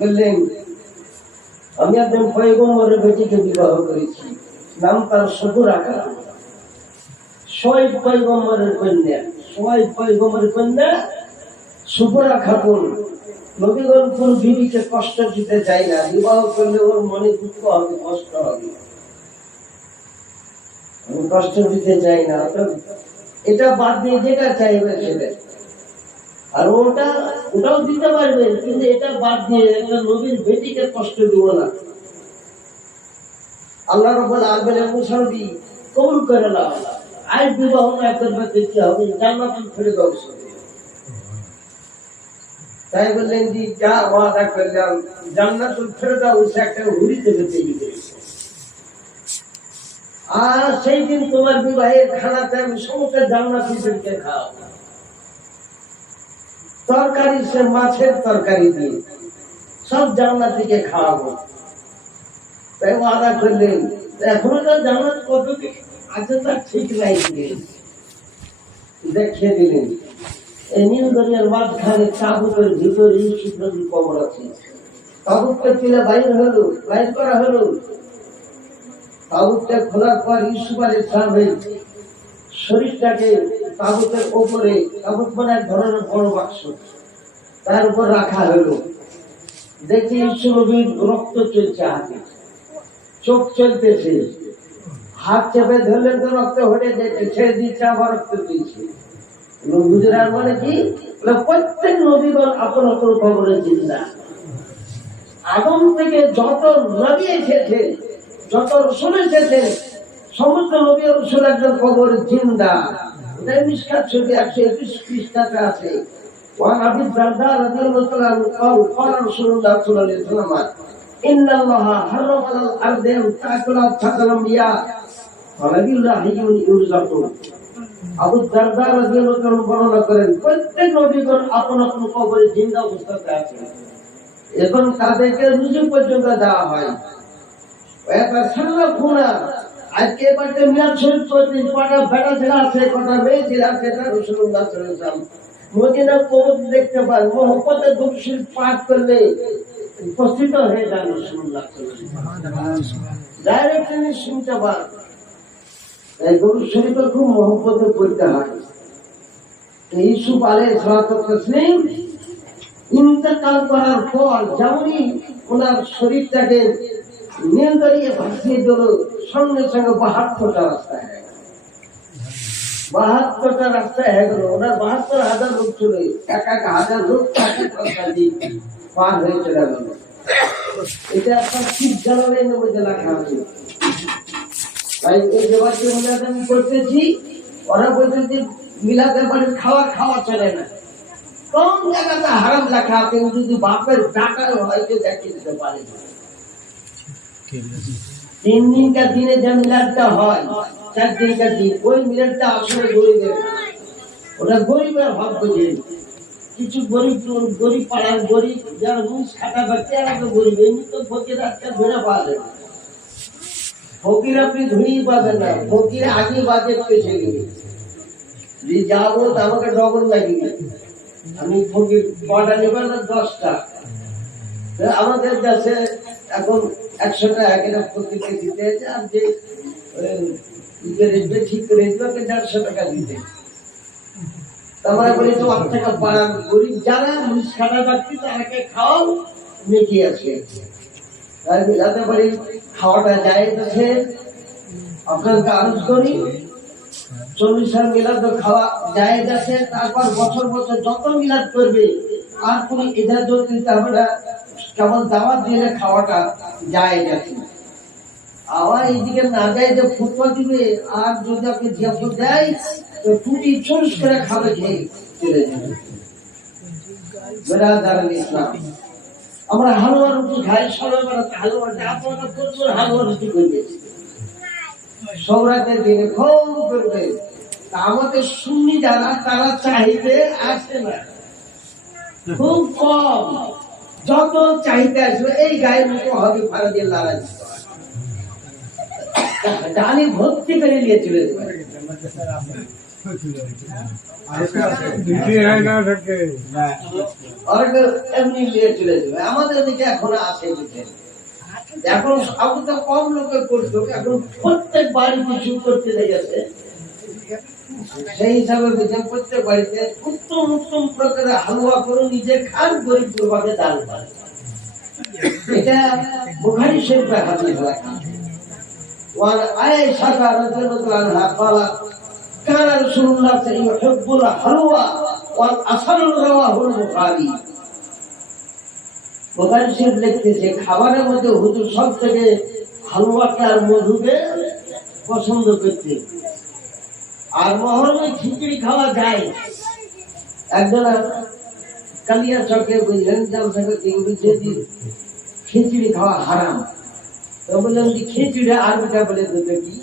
বললেন, আমি একজন পয়গম্বরের বেটিকে বিবাহ করেছি, নাম তার সবুরা খাতুন, শোয়েব পয়গম্বরের কন্যা, শোয়েব পয়গম্বরের কন্যা সবুরা খাতুন। নবীগণ কোন বিবিকে কষ্ট দিতে চাই না, বিবাহ করলে ওর মনে দুঃখ হবে, কষ্ট হবে, আমি কষ্ট দিতে চাই না। এটা বাদ দিয়ে যেটা চাইবে সেটা, আর ওটাও দিতে পারবেন, কিন্তু এটা বাদ দিয়ে একটা নবীর বেটিকে কষ্ট দিব না। আল্লাহ রাব্বুল আলামিনের মুসানবী কবুল করে নাও, আজ বিবাহ না করবে কি হবে, জান্নাতুল ফেরদাউস। তাই বললেন যে যা ওয়াদা করলাম, জান্নাতুল ফেরদাউস একটা হুরিতে তৈরি করেছে। আর সেই দিন তোমার বিবাহের খানাতে আমি সমস্ত জান্নাতীদেরকে খাওয়াবো, তরকারি সে মাছের তরকারি দিয়ে সব জান্নাতীকে খাওয়াবো। তাই ওয়াদা করলেন। এখনো তো জান্নাত কত আছে তার ঠিক নাই, দেখিয়ে দিলেন। এই নীল দরিয়ার মাঝখানে তাঁবুতের ভিতরে ইউসুফ নবীর কবর আছে। তাঁবুতটা তুলে বাইর করা হলো। তাঁবুতটা খোলার পর ইউসুফ আলাইহিস সালামের শরীরটাকে তাঁবুতের উপরে, তাঁবুত মানে এক ধরনের বড় বাক্স, তার উপর রাখা হলো। দেখি ইউসুফ নবীর রক্ত চলছে হাতে, চোখ চলতেছে, হাত চেপে ধরলেন তো রক্ত হয়ে যেতে, ছেড়ে দিচ্ছে আবার রক্ত চলছে। গুজরাট মানে কি, প্রত্যেক নবীগণ আপন আপন কবরে জিন্দা। আদম থেকে যত নবী এসেছে, যত রাসূল এসেছে, সমস্ত নবী ও রাসূল একজন কবরে জিন্দা। এটা মিশকাত শরীফে 121 পৃষ্ঠাতে আছে। ওয়ান আবি দারদা রাদিয়াল্লাহু তাআলা আনহু قال رسول الله صلى الله عليه وسلم ان الله حرم على الارض ان تاكل الانبياء ولله يرزقون। আবু দারদা রাদিয়াল্লাহু তাআলা বর্ণনা করেন, প্রত্যেক নবীগণ আপন আপন কবরে জিন্দা অবস্থাতে আছেন, এখন তাদেরকে রুজু পর্যন্ত দেওয়া হয়। এটা সারা খুনা আজকে বাড়িতে মিলাদ শরীফ চলছে, কটা বেড়া ছেড়া আছে, কটা মেয়ে ছেড়া আছে, এটা রাসূলুল্লাহ সাল্লাল্লাহু আলাইহি ওয়াসাল্লাম মদিনা কবর দেখতে পান, মহব্বতের দুরূদ শরীফ পাঠ করলে উপস্থিত হয়ে যান রাসূলুল্লাহ সাল্লাল্লাহু আলাইহি ওয়াসাল্লাম, ডাইরেক্ট তিনি শুনতে পান। এই দুরূদ শরীফে খুব মহব্বতে পড়তে হয়। ইউসুফ আলাইহিস সালাম ইন্তেকাল করার পর যেমনই ওনার শরীরটাকে নীল দরিয়া ভাসিয়ে দিল, সঙ্গে সঙ্গে 72টা রাস্তা হয়ে গেল। 72টা রাস্তা হয়ে গেল। ওনার 72,000 লোক ছিল, এক হাজার লোক পার হয়ে চলে গেল। এটা আপনার ঠিক জানালেন মধ্যে লেখা আছে। তাই এই দেবাকে মিলাদ আমি করতেছি, ওরা বলছেন যে মিলাদের বাড়ি খাওয়া চলে না। কোন জায়গাতে হারাম লেখা আছে, যদি বাপের টাকায় হয়তো দেখিয়ে দিতে পারে। 3 দিনকার দিনে যে মিলাদটা হয়, 4 দিনকার দিন, ওই মিলাদটা আসলে গরিবের, ওটা গরিবের হক বুঝে। কিছু গরিব পাড়ার গরিব যারা মুখ খাটা ব্যক্তি, আর একটা গরিব, এমনি তো ফকির একটা ধরে পাওয়া যায়। ফকির আপনি ধরেই পাবেন না, ফকির আগে বাজেট পেছে গেলে যাবো আমাকে ডবল লাগিয়ে, আমি ফকির কটা নেবেন না 10টা। আমাদের কাছে এখন 100 টাকা একটা ফকিরকে দিতে হয়েছে, আর যে ঠিক করে দিল 150 টাকা দিতে। তারপরে বলি তো 8 টাকা বাড়ান, গরিব যারা মুখ খাটা ব্যক্তি তারাকে খাওয়াও, নেকি আছে। তাই মিলাতে পারি খাওয়াটা জায়েজ আছে। আপনাকে আরজ করি 40 মিলাদ খাওয়া জায়েজ আছে। তারপর বছর বছর যত মিলাদ করবে আর কোন ইজাজত দিতে হবে না, কেবল দাওয়াত দিলে খাওয়াটা জায়েজ আছে। আবার এইদিকে না যায় যে ফুটবল দিবে, আর যদি আপনি জিয়াফত দেয় তো টুটি চুরুস করে খাবে, খেয়ে চলে যাবে। বেরাদারান ইসলাম, আমরা হালুয়া রুটি খাই, সবাই হালুয়াটা আপনারা প্রচুর হালুয়া রুটি করবে, সৌরাতের দিনে খুব করবে। আমাদের সুন্নি যারা, তারা চাহিদে আসে না, খুব কম। যত চাহিদা আসবে এই গায়ের মতো হবে, ফারাদের লড়াই ডালি ভর্তি করে নিয়ে চলে যাবে। এমনি নিয়ে চলে যাবে। আমাদের দিকে এখন আসে এখন আগে তো কম লোকে করতো, এখন প্রত্যেক বাড়ি কিছু করতে লেগেছে। সেই হিসাবে প্রত্যেক বাড়িতে উত্তম উত্তম প্রকারের হালুয়া করে নিজে খান, গরিব গুরবাকে দান করে। এটা বুখারী শরীফে হাদিস লেখা। ওয়ান আয়েশা রাদিয়াল্লাহু আনহা قالت كان رسول الله يحب الحلوى والعسل رواه البخاري। বুখারী শরীফ লিখতেছে খাবারের মধ্যে হুজুর সবথেকে হালুয়াকে আর মধুকে পছন্দ করতেন। আর মহরমে খিচুড়ি খাওয়া যায়। একজন কালিয়া চকে বুঝলেন খিচুড়ি খাওয়া হারাম। তো বললেন যে খিচুড়ি আরবিটা বলে দেবে কি?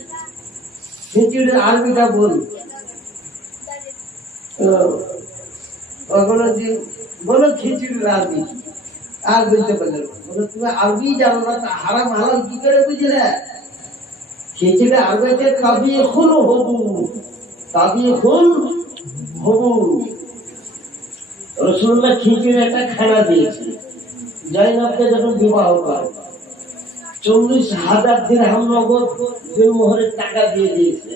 খিচুড়ি আরবিটা বল। বলো খিচুড়ির আরবি আর বলতে পারলেন। বলো তুমি আরবি জানো না, তা হারাম হালাল কি করে বুঝলে? খিচুড়ি আরবিতে তাবিখুল হবু, তাবিখুল হবু। রাসূলুল্লাহ খিচুড়ি একটা খানা দিয়েছে জয়নবকে যখন বিবাহ করে। 40,000 দিরহাম নগদ মোহরের টাকা দিয়ে দিয়েছে।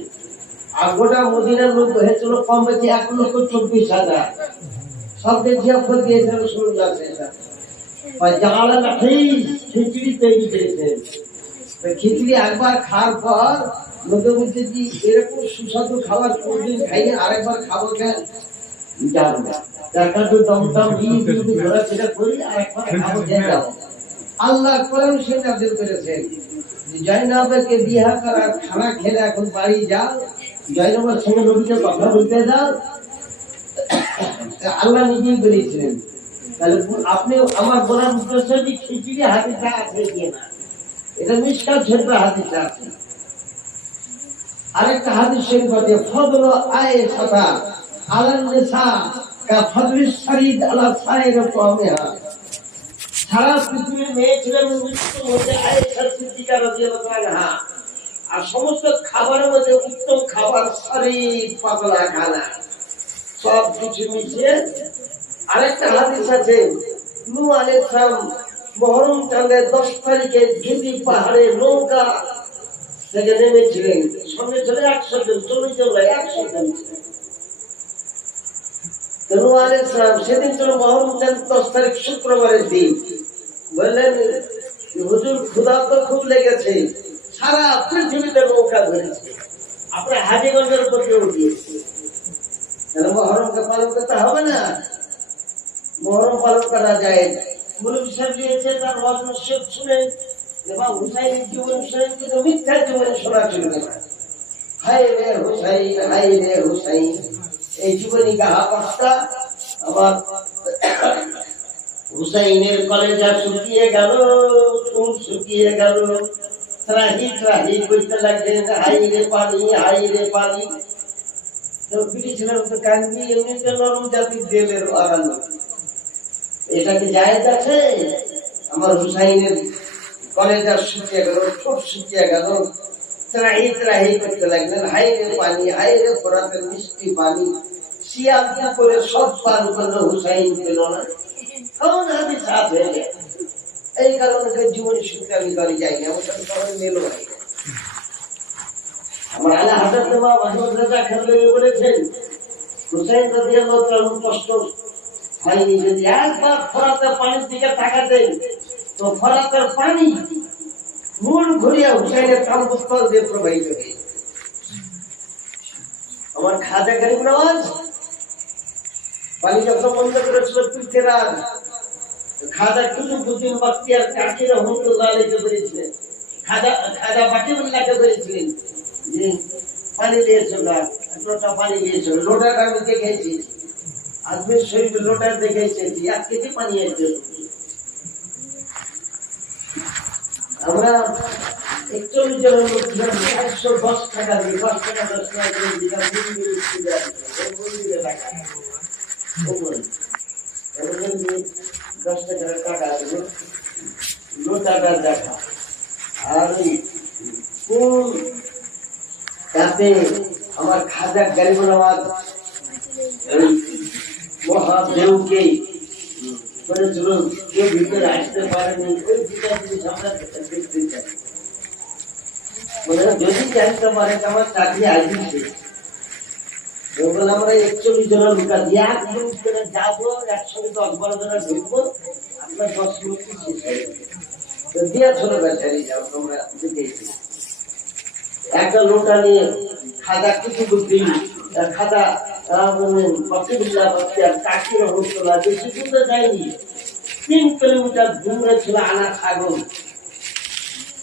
আর গোটা মদিনার লোক হয়েছিল কম বেশি 1,24,000। সব জিয়াফত দিয়েছে রাসূলুল্লাহ। খিচুড়ি তৈরি করেছেন। খিচুড়ি একবার খাওয়ার পর লোকে বলছে যে এরকম সুস্বাদু খাবার কোনদিন খাইয়ে আরেকবার খাবো কেন? জানবে ঘোরাফেরা করি আরেকবার খাবো খেয়ে যাবো। আল্লাহ কোরআন শরীফ নাযিল করেছেন জয়নবকে বিয়ে করার খানা খেলে এখন বাড়ি যাও, জয়নবের সঙ্গে নবীকে কথা বলতে যাও। আল্লাহ নিজেই বলেছিলেন। তাহলে আপনি আমার বলার উদ্দেশ্য যে খিচুড়ি হাদিসে আছে কিনা, এটা মিশকাত শরীফে হাদিসে আছে। আরেকটা হাদিস শরীফ আছে ফদল আয়েশা আলান নিসা কা ফদলিস শরীদ আলা সাইর কওমিহা। সারা পৃথিবীর মেয়ে ছিলেন মৃত্যুর মধ্যে আয়েশা সিদ্দিকা রাদিয়াল্লাহু আনহা। আর সমস্ত খাবারের মধ্যে উত্তম খাবার শরীর পাতলা খানা সব কিছু মিশিয়ে। আরেকটা হাদিস আছে নূহ আলাইহিস সালাম মুহররম চাঁদের 10 তারিখে যদি পাহাড়ে নৌকা থেকে নেমেছিলেন, সঙ্গে ছিল 100 জন, 40 জন নয় 100 জন। নূহ আলাইহিস সালাম সেদিন ছিল মুহররম চাঁদ 10 তারিখ শুক্রবারের দিন। বললেন হুজুর ক্ষুধা তো খুব লেগেছে, সারা পৃথিবীতে নৌকা ধরেছে, আপনার হাজীগঞ্জের উপর কেউ উঠিয়েছে। মুহররমকে পালন করতে হবে না? মুহররম পালন করা যায়। মুরব্বি সাহেব দিয়েছে তার ওয়াজ নসিহত শুনে এবং হুসাইনের জীবন শুনে কিন্তু মিথ্যা জীবনে শোনা চলবে না। হায় রে হুসাইন, হায় রে হুসাইন, এই জীবনী গাহা পাঁচটা। আবার হুসাইনের কলেজা শুকিয়ে গেল, চুল শুকিয়ে গেল, ত্রাহি ত্রাহি করতে লাগলেন, হাই রে পানি, হাই রে পানি। তো ব্রিটিশরা তো কান্দি এমনিতে নরম জাতির দেলের আগানো। এটা কি জায়েজ আছে? আমার হুসাইনের কলেজা শুকিয়ে গেল, ঠোঁট শুকিয়ে গেল, ত্রাহি ত্রাহি করতে লাগলেন, হাই রে পানি, হাই রে ফোরাতের মিষ্টি পানি। শিয়াল করে সব পান করলো, হুসাইন পেল না। এই কারণে জীবনী শুনতে আমি করে যাইনি, আমার সাথে সবাই মেল হয়। আমার আলা হাজার মাহমুদ রাজা খানদেবী বলেছেন হুসাইন রাদিয়াল্লাহু তাআলা কষ্ট হয়নি যদি একবার ফরাতের পানির দিকে তাকাতেন তো ফরাতের পানি মূল ঘুরিয়া হুসাইনের কামবস্তল দিয়ে প্রবাহিত হয়ে। আমার খাজা গরিব নওয়াজ পানি যখন বন্ধ করেছিল পৃথ্বীরাজ, খাজা কুতুবউদ্দিন বখতিয়ার কাকি রহমাতুল্লাহ আলাইহি বলেছিলেন, খাজা বাকিউল্লাহকে বলেছিলেন যে পানি নিয়েছো না, লোটা পানি নিয়েছো। লোটাটা আমি দেখেছি, আজমির শরীফ লোটা দেখেছি, 1 কেজি পানি এসেছে। আমরা 41 জনের লোক 110 টাকা দিয়ে 10 টাকা 10 টাকা দিয়ে দিলাম মন্দিরে টাকা 10 টাকার টাকা দিল লোটাটা দেখা। আর কোন তাতে আমার আমার খাজা গরিবুল নওয়াজ ওই মহাদেবকে বলেছিল কেউ ভিতরে আসতে পারেনি, ওই দুটা জিনিস আমরা দেখতে চাই। বলে যদি জানতে পারে আমার চাকরি আসছে, আমরা 41 জন লোকা দিয়ে একদম করে যাবো, একসঙ্গে 10-12 জন ঢুকবো, আপনার 10 মিনিট শেষ হয়ে যাবে। দিয়া ছোট বেচারি যাও তোমরা দেখেছি। একটা লোটা নিয়ে খাজা কিছু বুদ্ধি খাজা বক্তবিল্লা বক্তিয়ার কাকির হোসলা বেশি দূরে যায়নি, 3 কিলোমিটার দূরে ছিল আনা সাগর।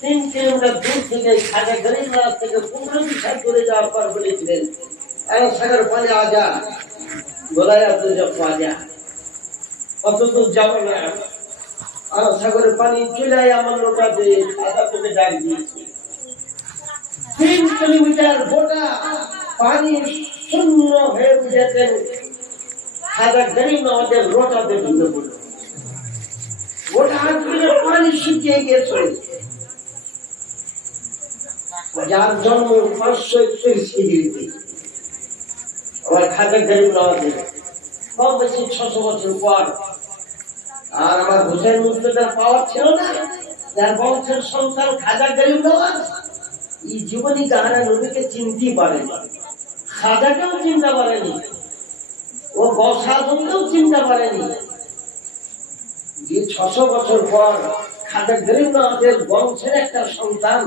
3 কিলোমিটার দূর থেকে খাজা গরিব নওয়াজ থেকে 15-20 হাত দূরে যাওয়ার পর বলেছিলেন সাগর পানি আজা বলায়া তো যাব আজা, কত দূর যাবো না, সাগরের পানি চলে আমার লোটাতে খাজা তোকে ডাক দিয়েছে। 3 কিলোমিটার গোটা পানি শূন্য হয়ে উঠেছেন, খাজা গরিব নওয়াজের লোটাতে ঢুকে পড়ল। গোটা পানি শুকিয়ে গেছে, যার জন্ম 531 খ্রিস্টাব্দে। আমার খাজা গরিব নওয়াজের কম বেশি 600 বছর পর। আর আমার হোসেন মুর্তজার পাওয়ার ছিল না, যার বংশের সন্তান খাজা গরিব নওয়াজ এই জীবনী কাহারা নবীকে চিনতেই পারেনি, খাজাকেও চিনতে পারেনি, ও বসাদকেও চিনতে পারেনি। যে 600 বছর পর খাজা গরিব নওয়াজের বংশের একটা সন্তান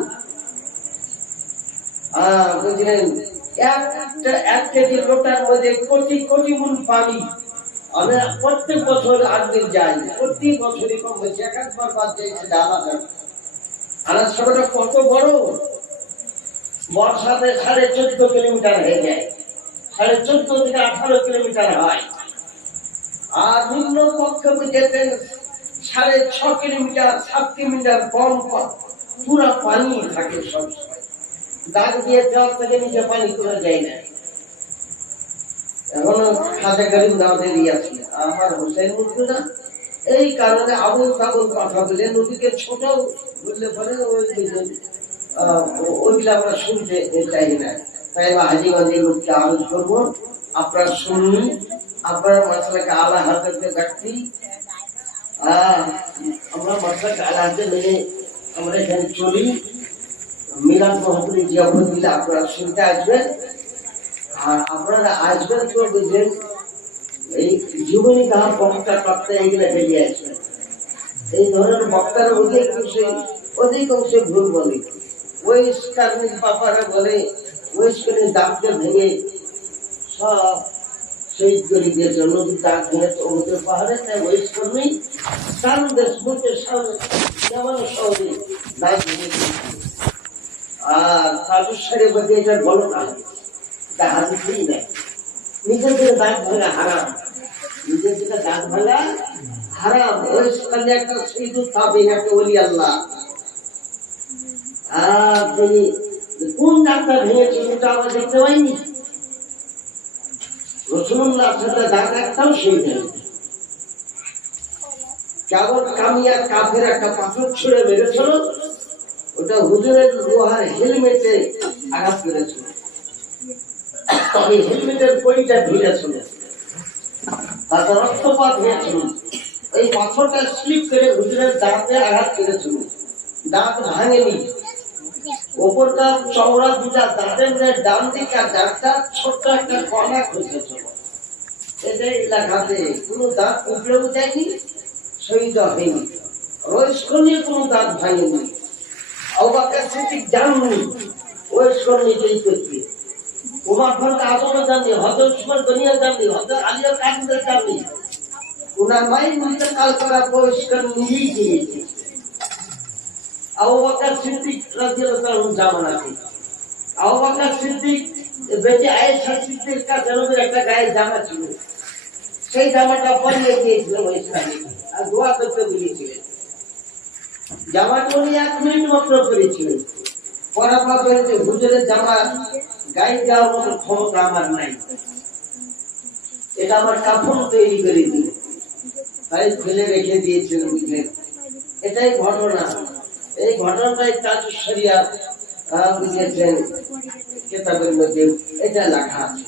বুঝলেন, এক কেজি লোটার মধ্যে কোটি কোটি মূল পানি। আমি প্রত্যেক বছর আজমির যাই, প্রতি বছরই কম বেশি 1-1 বার যাইছে আলাদা। আনাজ সাগরটা কত বড়, বর্ষাতে 14.5 কিলোমিটার হয়ে যায়, 14.5 থেকে 18 কিলোমিটার হয়। আর নিম্ন পক্ষে যেতেন 6.5 কিলোমিটার 7 কিলোমিটার কম পুরা পানি থাকে সবসময়, দাগ দিয়ে দেওয়ার থেকে নিচে পানি তোলা যায় না। এখনো খাজা গরিব নওয়াজেরই আছে। আমার হোসেন মুর্তজা এই কারণে আবুল তাবুল কথা বলে নদীকে ছোট বললে পরে ওইগুলো আমরা শুনতে চাই না। তাই হাজিগঞ্জের লোককে আলোচ করবো, আপনারা শুনুন, আপনারা মশলাকে আলা হাতে ব্যক্তি, আমরা মশলাকে আলা হাতে নিয়ে আমরা এখানে চলি। মিলাদ মহাপুরি জিয়াফত দিলে আপনারা শুনতে আসবেন। আর আপনারা আসবেন তো বুঝলেন এই জীবনী কাহার বক্তা টক্তা এইগুলো বেরিয়ে আসবেন। এই ধরনের বক্তারা অধিকাংশে ভুল বলে। ওই কারণের পাপারা বলে ওই স্কুলের দাঁতকে ভেঙে সব শহীদ করে দিয়েছে, নদীর দাঁত ভেঙে সমুদ্র পাহাড়ে। তাই ওই স্কুলেই কারণ দেশ মুখের সামনে যেমন শহরে দাঁত ভেঙে দিয়েছে। আর তাদের সারে বলতে এটা বলো না, এটা হাদিসেই নেই। নিজের দিকে দাঁত ভাঙা হারাম, নিজের দিকে দাঁত ভাঙা হারাম। ওই সকালে একটা শহীদ তাবিন, একটা ওলি আল্লাহ, আর তিনি কোন দাঁতটা ভেঙেছে সেটা আমরা দেখতে পাইনি। রাসূলুল্লাহর সাথে দাঁত একটাও শহীদ হয়নি। কেবল কামিয়া কাফের একটা পাথর ছুঁড়ে মেরেছিল, ওটা হুজুরের লোহার হেলমেটে আঘাত করেছিল। তবে হেলমেটের পরিটা ভিড়েছিল, তাতে রক্তপাত হয়েছিল। এই পাথরটা স্লিপ করে হুজুরের দাঁতে আঘাত করেছিল, দাঁত ভাঙেনি। ওপরটা চওড়া দুটা দাঁতের ডান দিকে আর দাঁতটা ছোট্ট একটা কণা খসেছিল। এটাই এলাকাতে কোনো দাঁত উপরেও যায়নি, শহীদ হয়নি। রয়েস্ক নিয়ে কোনো দাঁত ভাঙেনি। আবু বকর সিদ্দিক জাননি, ওই নিজেই করতে। ওমর ফারুক আজমও জাননি, হযরত উসমান গনিও জাননি, হযরত আলী কাদের জাননি। ওনার মায়ের ইন্তেকাল করা পরিষ্কার নিজেই দিয়েছে। আবু বকর সিদ্দিক রাদিয়াল্লাহু তাআলা জামানাতে আবু বকর সিদ্দিক বেটি আয়েশা সিদ্দিকা জনবের একটা গায়ে জামা ছিল, সেই জামাটা পরিয়ে দিয়েছিলেন ওই স্বামী, আর দোয়া করতে বলেছিলেন। জামাটা উনি 1 মিনিট মাত্র করেছিলেন। পরার পর বলেছে হুজুরের জামা গায়ে দেওয়ার মতো ক্ষমতা আমার নাই, এটা আমার কাফন তৈরি করে দিন। তাই ফেলে রেখে দিয়েছিলেন, বুঝলেন। এটাই ঘটনা। এই ঘটনাটাই তাজুস শরিয়াত বুঝেছেন কেতাবের মধ্যে এটা লেখা আছে।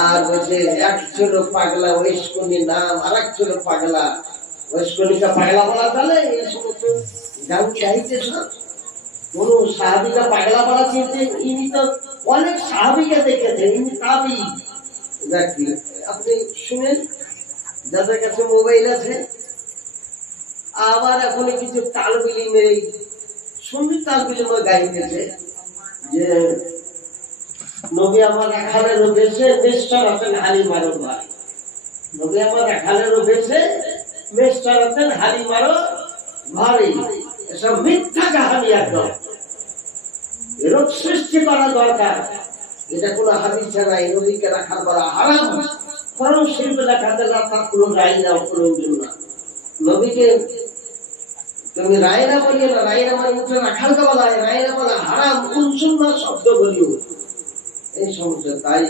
আর বলছে এক ছিল পাগলা ওয়েস্কনি নাম, আর এক ছিল পাগলা ওয়েস্কনিকা পাগলা বলা চলে? এই সমস্ত গান চাইছে সব। কোন সাহাবিকা পাগলা বলা চিনতে? ইনি তো অনেক সাহাবিকে দেখেছেন, ইনি তাবি। আপনি শুনেন, যাদের কাছে মোবাইল আছে। আবার এখন কিছু তালবিলি মেরে শুনবি তালবিলি গাইতেছে যে নবী আমার এখানে রয়েছে, মেস্টার আছেন হালিমারো ভাই। নবী আমার এখানে রয়েছে, মেস্টার আছেন হালিমারো ভাই। এসব মিথ্যা কাহানি একদম। রোগ সৃষ্টি করা দরকার। এটা কোন হাদিসে নাই। নবীকে রাখার করা হারাম। কারণ শিল্প দেখাতে না, তার কোন রায় না, প্রয়োজন না। নবীকে তুমি রায়না বলিও না, রায়না মানে মুখে রাখার বলা হয়, রায়না বলা হারাম, কুনসুন্নাহ শব্দ বলিও। এই সমস্ত। তাই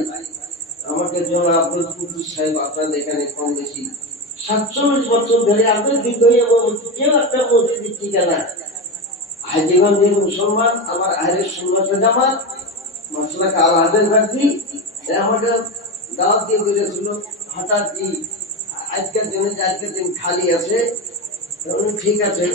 আমাকে জনাব আব্দুল কুদ্দুস সাহেব আপনাদের এখানে কম বেশি 47 বছর ধরে আপনাদের দীর্ঘ কেউ একটা মসজিদ ঠিকানা হাজীগঞ্জের মুসলমান, আমার আহলে সুন্নাত ওয়াল জামাত মাসলাক আল হাদিস ব্যক্তি আমাকে দাওয়াত দিয়ে বলেছিল হঠাৎ আজকের দিনে, আজকের দিন খালি আছে। ঠিক আছে,